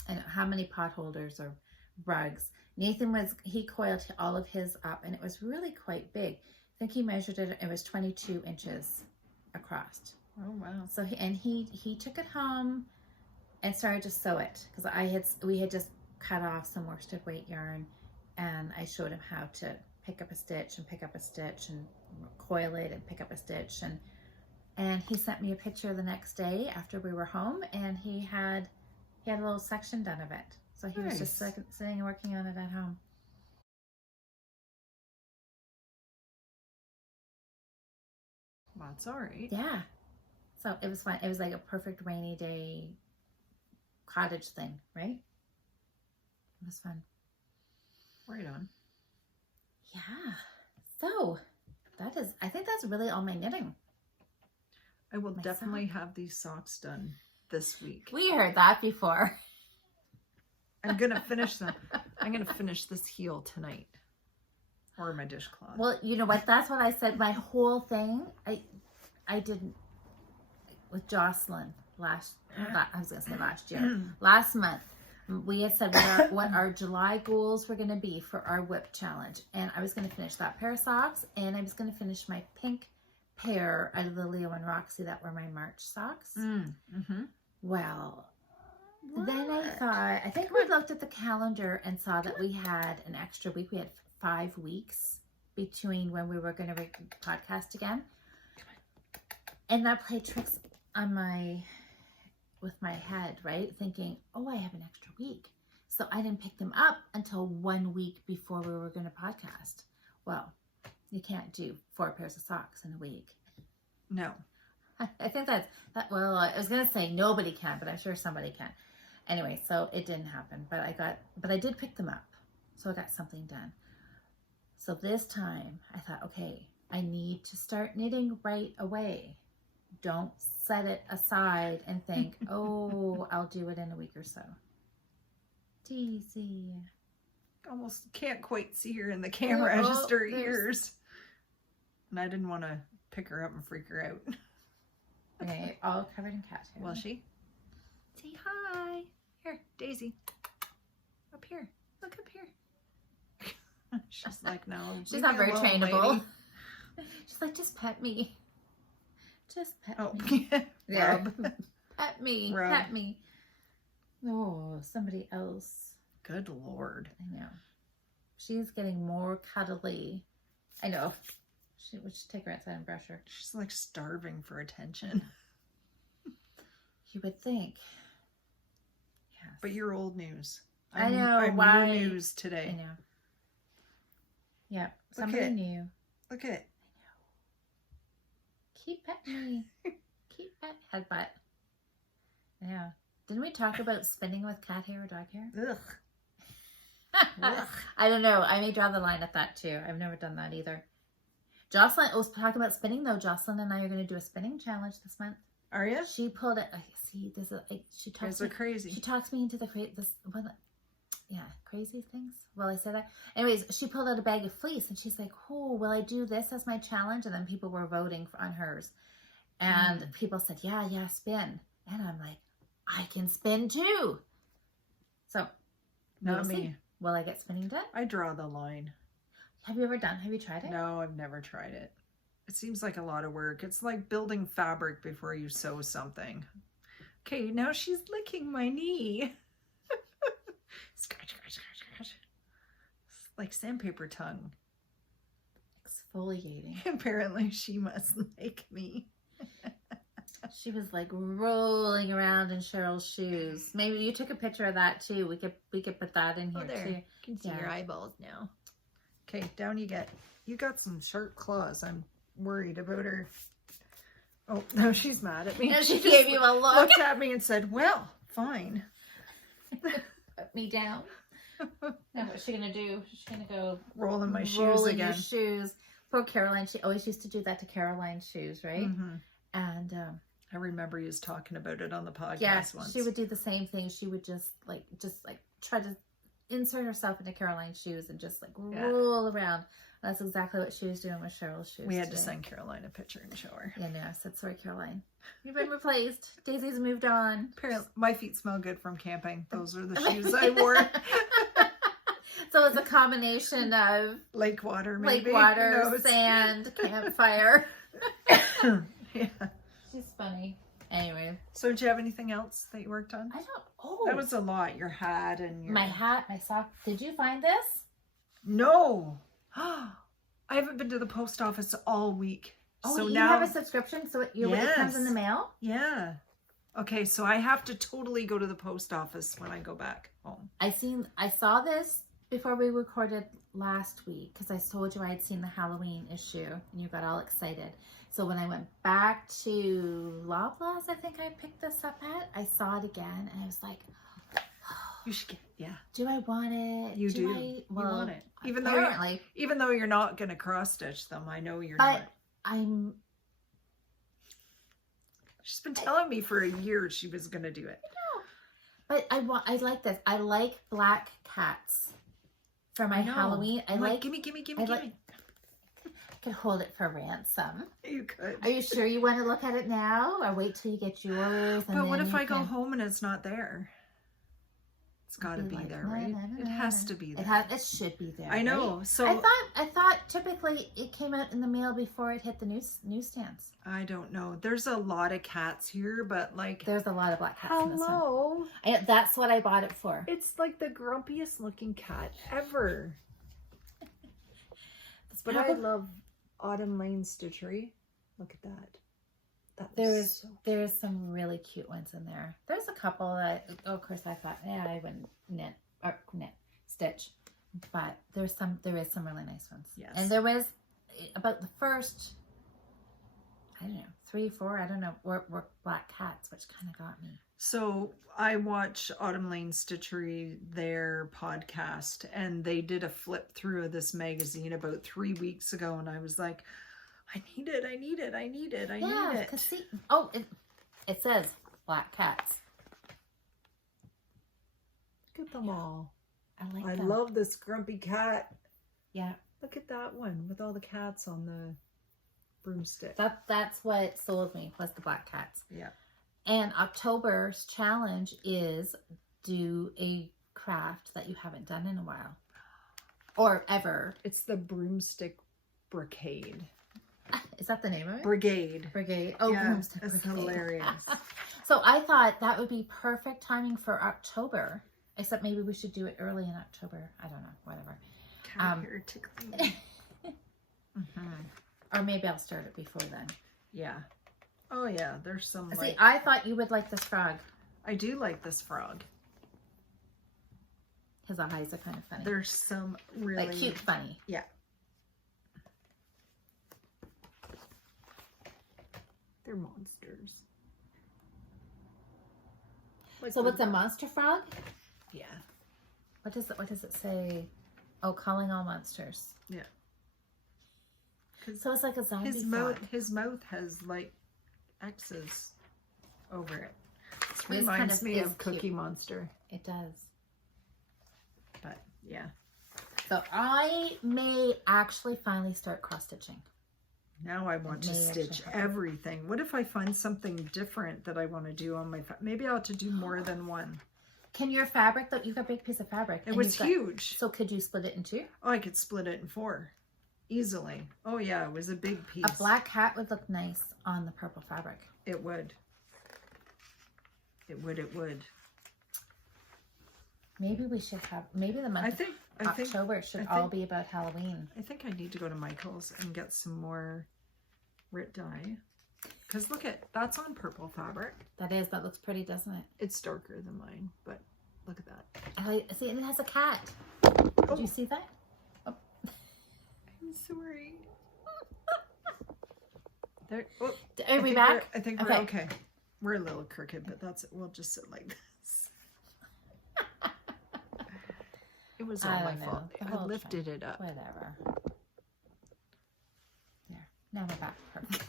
And how many pot holders or rugs? Nathan he coiled all of his up, and it was really quite big. I think he measured it. It was 22 inches across. Oh, wow. So he took it home and started to sew it because we had just cut off some worsted weight yarn, and I showed him how to pick up a stitch and pick up a stitch and coil it and pick up a stitch, and he sent me a picture the next day after we were home, and he had a little section done of it. So he was just Nice. sitting and working on it at home. Well, that's all right. Yeah. So it was fun. It was like a perfect rainy day cottage thing, right? It was fun. Right on. Yeah. So I think that's really all my knitting. I will My definitely have these socks done this week. We heard that before. I'm gonna finish them. I'm gonna finish this heel tonight, or my dishcloth. Well, you know what? That's what I said. My whole thing, I didn't with Jocelyn I was gonna say last year, last month. We had said what our July goals were going to be for our whip challenge, and I was going to finish that pair of socks, and I was going to finish my pink pair out of the Leo and Roxy that were my March socks. Mm-hmm. Well, then I think we looked at the calendar and saw that we had an extra week. We had 5 weeks between when we were going to podcast again, and that played tricks on with my head, right? Thinking, oh, I have an extra week. So I didn't pick them up until 1 week before we were going to podcast. Well, you can't do 4 pairs of socks in a week. No. I think well, I was going to say nobody can, but I'm sure somebody can. Anyway, so it didn't happen, but I did pick them up. So I got something done. So this time I thought, okay, I need to start knitting right away. Don't set it aside and think, oh, I'll do it in a week or so. Teasy. Almost can't quite see her in the camera, just her there's- ears. And I didn't want to pick her up and freak her out. Okay, all covered in cat hair. Will she? Say hi. Here, Daisy. Up here. Look up here. She's like, no. She's not very leave me alone, trainable. lady. She's like, just pet me. Just pet Oh, me. yeah. Rub. Pet me. Rub. Pet me. Oh, somebody else. Good Lord. I know. She's getting more cuddly. I know. We should take her outside and brush her. She's like starving for attention. You would think. Yes. But you're old news. I know. I'm why? new news today. I know. Yeah. Somebody new. Look at. Keep petting me. Keep pet headbutt. Yeah. Didn't we talk about spinning with cat hair or dog hair? Ugh. Ugh. I don't know. I may draw the line at that too. I've never done that either. Jocelyn was talking about spinning though. Jocelyn and I are going to do a spinning challenge this month. Are you? She pulled it. See, there's a. She talks. Guys are crazy. She talks me into the crazy things. Well, I say that. Anyways, she pulled out a bag of fleece and she's like, "Oh, will I do this as my challenge?" And then people were voting on hers, and people said, "Yeah, spin." And I'm like, I can spin too. So, not me. See. Will I get spinning done? I draw the line. Have you tried it? No, I've never tried it. It seems like a lot of work. It's like building fabric before you sew something. Okay, now she's licking my knee. Scratch, scratch, scratch, scratch. It's like sandpaper tongue. Exfoliating. Apparently she must like me. She was like rolling around in Cheryl's shoes. Maybe you took a picture of that too. We could put that in here too. You can see your eyeballs now. Okay, down you get. You got some sharp claws. I'm worried about her. Oh, no, she's mad at me. No, she just gave you a look. Looked at me and said, well, fine. Put me down. Now what's she gonna do? She's gonna go roll in my shoes rolling again. Your shoes. Poor Caroline. She always used to do that to Caroline's shoes, right? Mm-hmm. And I remember you was talking about it on the podcast once. She would do the same thing. She would just like try to insert herself into Caroline's shoes and just like roll around. That's exactly what she was doing with Cheryl's shoes. We had to send Caroline a picture and show her. Yeah, no, I said, sorry, Caroline. You've been replaced. Daisy's moved on. Apparently, my feet smell good from camping. Those are the shoes I wore. So it's a combination of lake water, maybe. Lake water, sand, campfire. Yeah. She's funny. Anyway. So did you have anything else that you worked on? I don't. Oh. That was a lot. Your hat and your... My hat, my sock. Did you find this? No. I haven't been to the post office all week. Oh, so you now... have a subscription so it comes in the mail? Yeah. Okay, so I have to totally go to the post office when I go back home. I saw this before we recorded last week because I told you I had seen the Halloween issue and you got all excited. So when I went back to Loblaws, I think I picked this up at, I saw it again and I was like, you should get do I want it? You do. You want it. Even though you're not going to cross stitch them, I know you're not. She's been telling me for a year she was going to do it. But I like this. I like black cats for my Halloween. Gimme. I could hold it for ransom. You could. Are you sure you want to look at it now, or wait till you get yours? But what if I go home and it's not there? It's got to be there, right? It has to be there. It should be there. I know. Right? So I thought typically it came out in the mail before it hit the newsstands. I don't know. There's a lot of cats here, but like there's a lot of black cats. Hello. In this one. That's what I bought it for. It's like the grumpiest looking cat ever. But I love Autumn Lane stitchery. Look at that. There's some really cute ones in there. There's a couple that, of course, I thought, I wouldn't stitch, but there is some really nice ones. Yes. And there was about the first, I don't know, 3, 4, I don't know, were black cats, which kind of got me. So I watch Autumn Lane Stitchery, their podcast, and they did a flip through of this magazine about 3 weeks ago, and I was like, I need it. Yeah, because see, it says black cats. Look at them all. I love this grumpy cat. Yeah. Look at that one with all the cats on the broomstick. That's what sold me, was the black cats. Yeah. And October's challenge is do a craft that you haven't done in a while. Or ever. It's the broomstick brigade. Is that the name of it? Brigade. Oh, yeah, broomstick that's brigade. hilarious. So I thought that would be perfect timing for October. Except maybe we should do it early in October. I don't know. Whatever. Cat here tickling me. Or maybe I'll start it before then. Yeah. Oh yeah, there's some See, like, I thought you would like this frog. I do like this frog. His eyes are kind of funny. There's some really like cute funny. Yeah. They're monsters. Like So what's a monster frog? Yeah. What does it say? Oh, calling all monsters. Yeah. So it's like a zombie His mouth has like X's over it. This This reminds kind of me is of Cookie cute. Monster. It does. But yeah. So I may actually finally start cross stitching. Now I want to Maybe stitch actually. everything. What if I find something different that I want to do on my maybe I ought to do more than one. Can your fabric, though, you've got a big piece of fabric. It was huge. So could you split it in two? Oh, I could split it in 4 easily. Oh yeah, it was a big piece. A black hat would look nice on the purple fabric. It would. It would. It would. Maybe we should have, maybe the month of October should all be about Halloween. I think I need to go to Michael's and get some more Rit dye. Because look at, that's on purple fabric. That looks pretty, doesn't it? It's darker than mine, but look at that. See, and it has a cat. Did you see that? Oh. I'm sorry. There. Oh, Are we back? I think we're okay. We're a little crooked, but that's it. We'll just sit like this. It was all my fault. I lifted it up. Whatever. There. Now we're back. Perfect.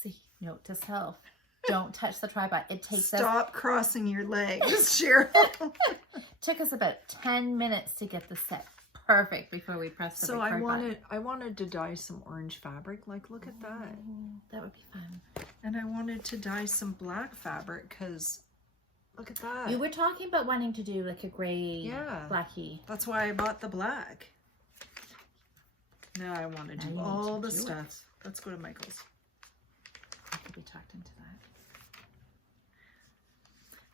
See, note to self. Don't touch the tripod. It takes Stop crossing your legs, Cheryl. Took us about 10 minutes to get the set perfect before we pressed the So record button. I wanted to dye some orange fabric. Like, look at that. That would be fun. And I wanted to dye some black fabric because look at that. You were talking about wanting to do like a gray, blacky. That's why I bought the black. Now I want to do all the stuff. Let's go to Michael's. I could be talked into that.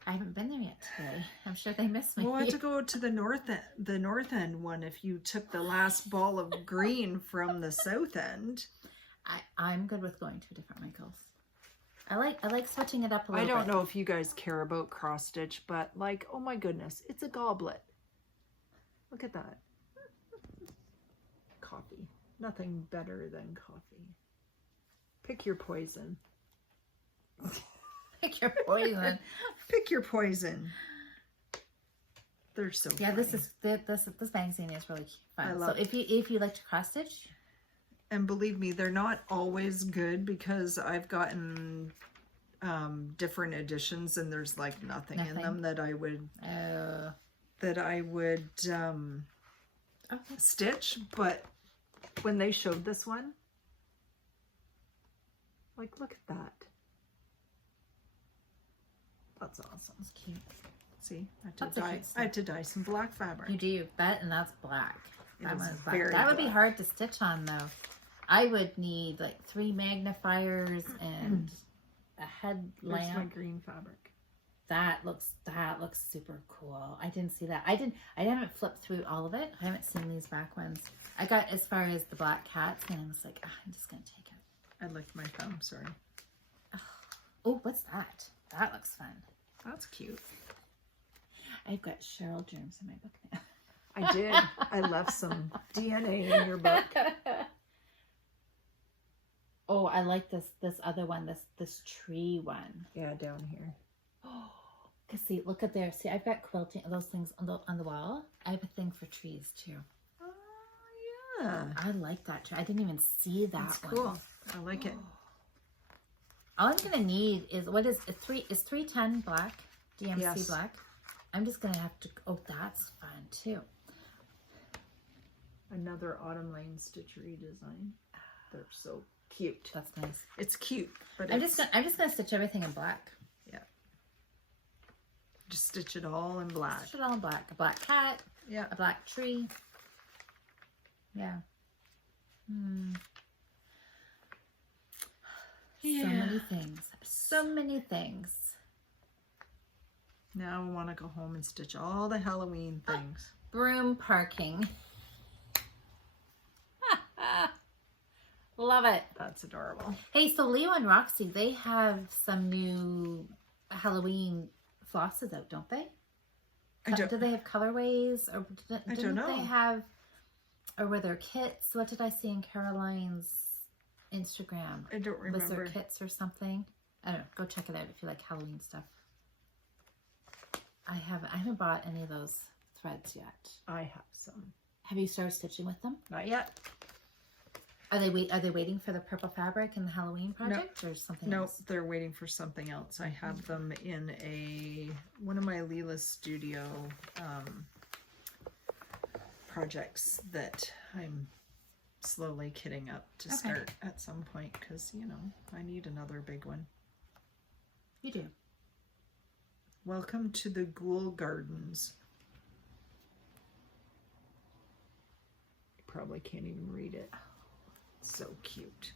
I haven't been there yet today. I'm sure they miss me. We'll have to go to the north end one if you took the last ball of green from the south end. I'm good with going to different Michaels. I like switching it up a little bit. I don't know if you guys care about cross stitch, but like, oh my goodness, it's a goblet. Look at that. Coffee. Nothing better than coffee. Pick your poison. Pick your poison. Pick your poison. They're so funny. This magazine is really fun. I love so if you like to cross stitch, and believe me, they're not always good because I've gotten different editions and there's like nothing in them that I would stitch. But when they showed this one, like, look at that. That's awesome. It's cute. See, I had to dye some black fabric. You do that, and that's black. That It is one's black. very That would be black. hard to stitch on, though. I would need like 3 magnifiers and a head There's my lamp. green fabric. That looks super cool. I didn't see that. I haven't flipped through all of it. I haven't seen these back ones. I got as far as the black cats, and I was like, I'm just gonna take it. I licked my thumb. Sorry. Oh, what's that? That looks fun. That's cute. I've got Cheryl germs in my book now. I did. I left some DNA in your book. Oh, I like this other one, this tree one. Yeah, down here. Oh, cause see, look at there. See, I've got quilting, those things on the wall. I have a thing for trees too. Oh yeah. I like that tree. I didn't even see that That's one. cool. I like it. All I'm gonna need is is 310 black, DMC Yes. black. I'm just gonna have to. Oh, that's fun too. Another autumn lane stitchery design. They're so cute. That's nice. It's cute, but I'm just gonna stitch everything in black. yeah. Just stitch it all in black. Stitch it all in black. A black cat. Yeah. A black tree. Yeah. Yeah. So many things. So many things. Now I want to go home and stitch all the Halloween things. Broom parking. Love it. That's adorable. Hey, so Leo and Roxy, they have some new Halloween flosses out, don't they? Do they have colorways, or I don't know. They have, or were there kits? What did I see in Caroline's Instagram? I don't remember. Was there kits or something? I don't know. Go check it out if you like Halloween stuff. I haven't bought any of those threads yet. I have some. Have you started stitching with them? Not yet. Are they waiting for the purple fabric and the Halloween project, or something else? No, they're waiting for something else. I have them in one of my Leela Studio projects that I'm slowly kitting up to start at some point, because, you know, I need another big one. You do. Welcome to the Ghoul Gardens. You probably can't even read it. So cute.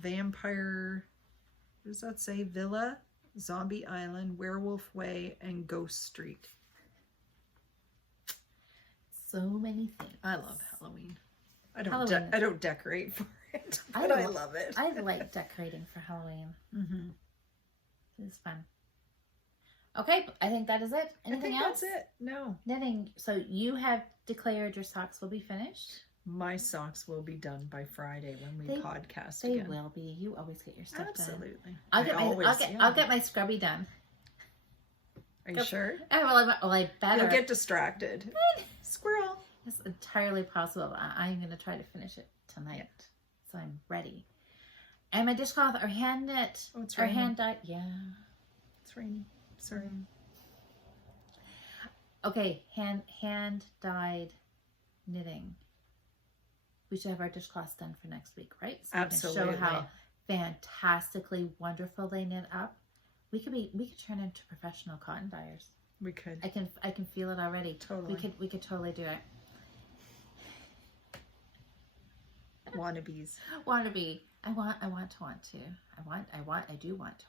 Vampire, what does that say? Villa, Zombie Island, Werewolf Way, and Ghost Street. So many things. I love Halloween. I don't decorate for it, but I love it. I like decorating for Halloween. Mm-hmm. It's fun. Okay, I think that is it. Anything else? That's it. No. Knitting. So you have declared your socks will be finished. My socks will be done by Friday when we podcast they again. They will be. You always get your stuff Absolutely. done. I'll get my scrubby done. Are you sure? Well, I better. You'll get distracted. Squirrel. It's entirely possible. I'm going to try to finish it tonight, so I'm ready. And my dishcloth are hand knit. Oh, it's or raining. hand dyed. Yeah, it's raining. Sorry. Okay, hand dyed knitting. We should have our dishcloths done for next week, right? So Absolutely. We can show how fantastically wonderful they knit up. We could turn into professional cotton dyers. We could. I can feel it already. Totally. We could totally do it. Wannabes. Wannabe. I do want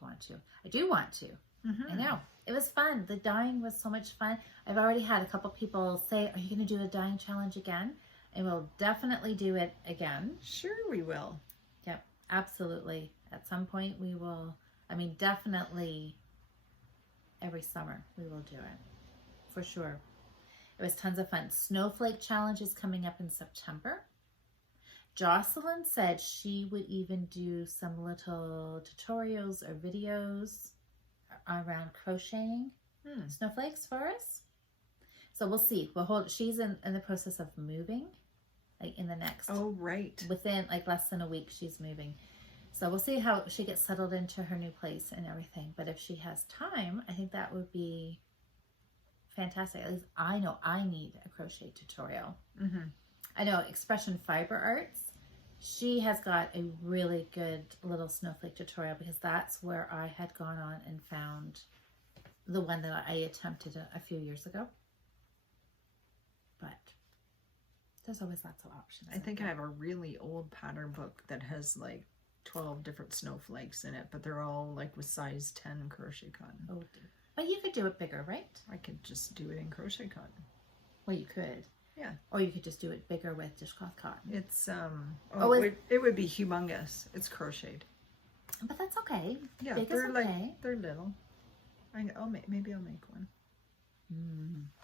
to. Mm-hmm. I know. It was fun. The dyeing was so much fun. I've already had a couple people say, are you going to do a dyeing challenge again? And we'll definitely do it again. Sure we will. Yep, absolutely. At some point we will. I mean, definitely every summer we will do it. For sure. It was tons of fun. Snowflake challenge is coming up in September. Jocelyn said she would even do some little tutorials or videos around crocheting snowflakes for us. So we'll see. She's in the process of moving, like in the next. Oh, right. Within like less than a week, she's moving. So we'll see how she gets settled into her new place and everything. But if she has time, I think that would be fantastic. At least I know I need a crochet tutorial. Mm-hmm. I know Expression Fibre Arts. She has got a really good little snowflake tutorial, because that's where I had gone on and found the one that I attempted a few years ago. But there's always lots of options. I think I have a really old pattern book that has like 12 different snowflakes in it, but they're all like with size 10 crochet cotton. Oh, dear. But you could do it bigger, right? I could just do it in crochet cotton. Well, you could. Yeah. Or you could just do it bigger with dishcloth cotton. It's it would be humongous. It's crocheted. But that's okay. Yeah, Big they're is like okay. they're little. Maybe I'll make one.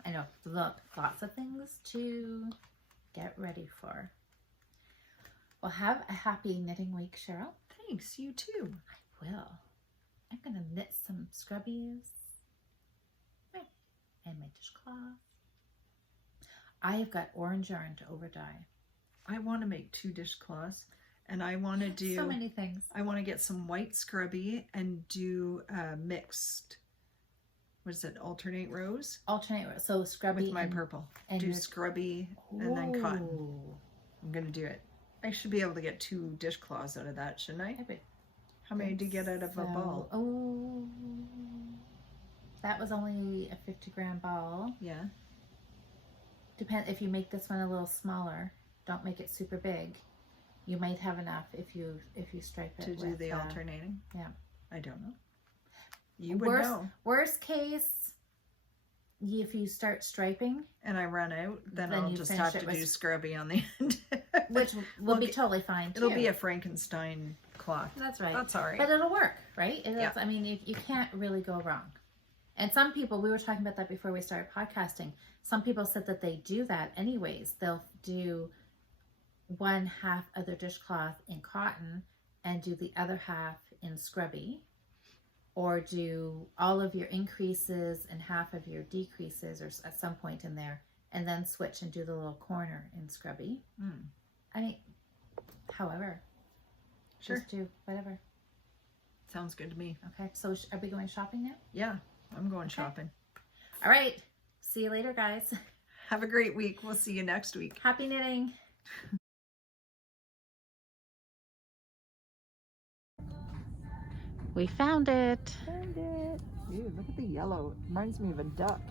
I know. Look, lots of things to get ready for. Well, have a happy knitting week, Cheryl. Thanks. You too. I will. I'm gonna knit some scrubbies and my dishcloth. I have got orange yarn to over dye. I want to make 2 dishcloths, and I want to do so many things. I want to get some white scrubby and do mixed. What is it? Alternate rows. Alternate. So scrubby with my purple. And do scrubby and then cotton. I'm gonna do it. I should be able to get 2 dishcloths out of that, shouldn't I? How many do you get out of a ball? Oh, that was only a 50-gram ball. Yeah. Depend if you make this one a little smaller. Don't make it super big. You might have enough if you stripe it to do the alternating. Yeah. I don't know. You would know. Worst case, if you start striping and I run out, then I'll just have to do scrubby on the end. which will be totally fine too. It'll be a Frankenstein cloth. That's right. That's all right. But it'll work, right? Yeah. I mean, you can't really go wrong. And some people, we were talking about that before we started podcasting. Some people said that they do that anyways. They'll do one half of their dishcloth in cotton and do the other half in scrubby, or do all of your increases and half of your decreases, or at some point in there, and then switch and do the little corner in scrubby. I mean, however, Sure. just do whatever. Sounds good to me. Okay, so are we going shopping now? Yeah, I'm going shopping. All right, see you later, guys. Have a great week. We'll see you next week. Happy knitting. We found it. Found it. Dude, look at the yellow. It reminds me of a duck.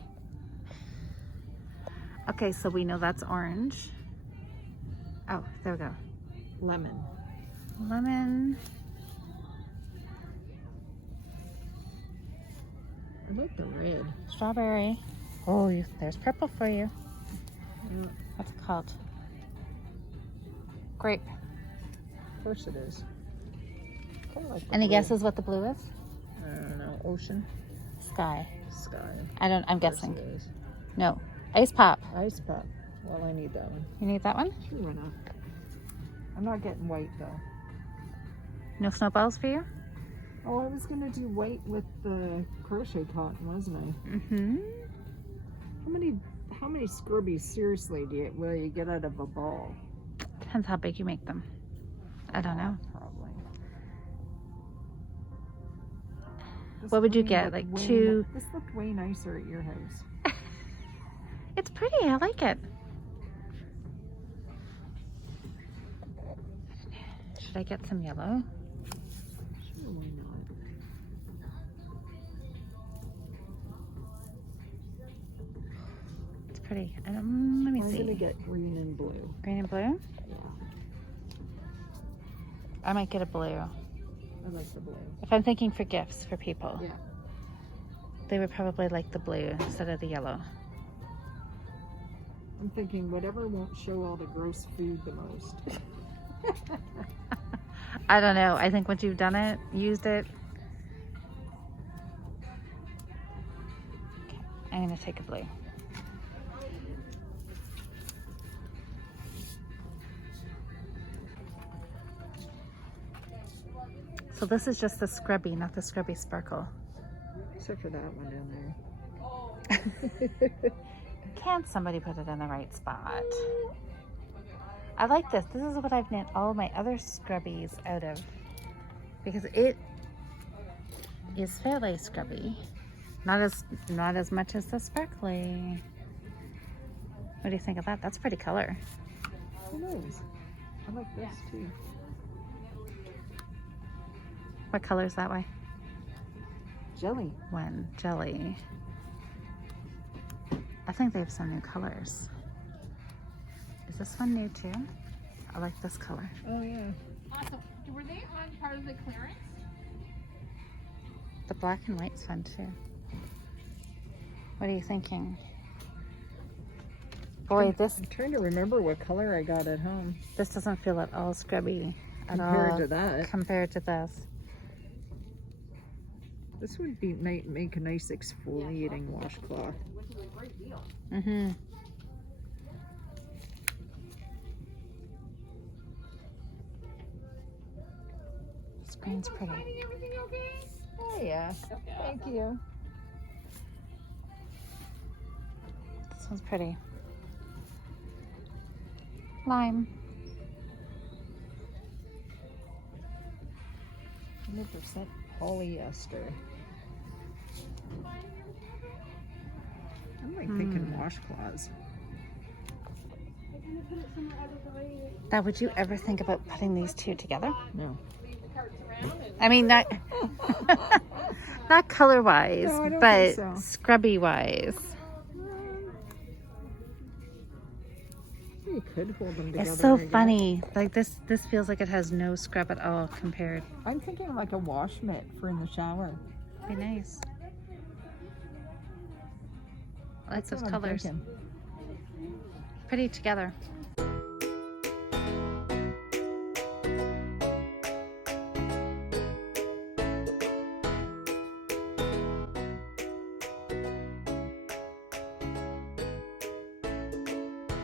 Okay, so we know that's orange. Oh, there we go. Lemon. Lemon. I like the red. Strawberry. Oh, there's purple for you. Mm, What's it called? Grape. of course it is. Kinda like the Any blue. guesses what the blue is? I don't know. Ocean. Sky. Sky. I'm Of course guessing. it is. No. Ice pop. Ice pop. Well, I need that one. You need that one? Sure, why not? I'm not getting white though. No snowballs for you? Oh, I was gonna do white with the crochet cotton, wasn't I? Mm-hmm. How many scrubbies seriously will you get out of a ball? Depends how big you make them. I don't know. Probably. What would you get? Like two? This looked way nicer at your house. It's pretty. I like it. Should I get some yellow? Sure, why not? It's pretty. Let me I'm see. gonna get green and blue. Green and blue? Yeah, I might get a blue. I like the blue. If I'm thinking for gifts for people, Yeah. they would probably like the blue instead of the yellow. I'm thinking whatever won't show all the gross food the most. I don't know. I think once you've done it, used it. Okay, I'm going to take a blue. So this is just the scrubby, not the Srubby Sparkle. Except for that one down there. Can somebody put it in the right spot? I like this. This is what I've knit all my other scrubbies out of, because it is fairly scrubby. Not as much as the sparkly. What do you think of that? That's a pretty color. It is. I like this too. What color is that way? Jelly. One jelly. I think they have some new colors. Is this one new too? I like this color. Oh yeah. Awesome. Were they on part of the clearance? The black and white's fun too. What are you thinking? Boy, I'm trying to remember what color I got at home. this doesn't feel at all scrubby at Compared all to that. compared to this. This would be make a nice exfoliating washcloth. Which is a great deal. Mm-hmm. This green's pretty. Finding everything okay? Oh yeah. Thank you. This one's pretty. Lime. 100% polyester. I'm like thinking washcloths. Now, would you ever think about putting these two together? No. I mean, not not color-wise, No, I don't but think so. scrubby-wise. You could hold them together. It's so I guess. funny. Like this feels like it has no scrub at all compared. I'm thinking like a wash mitt for in the shower. Be nice. I like That's those what I'm colors. thinking. Pretty together.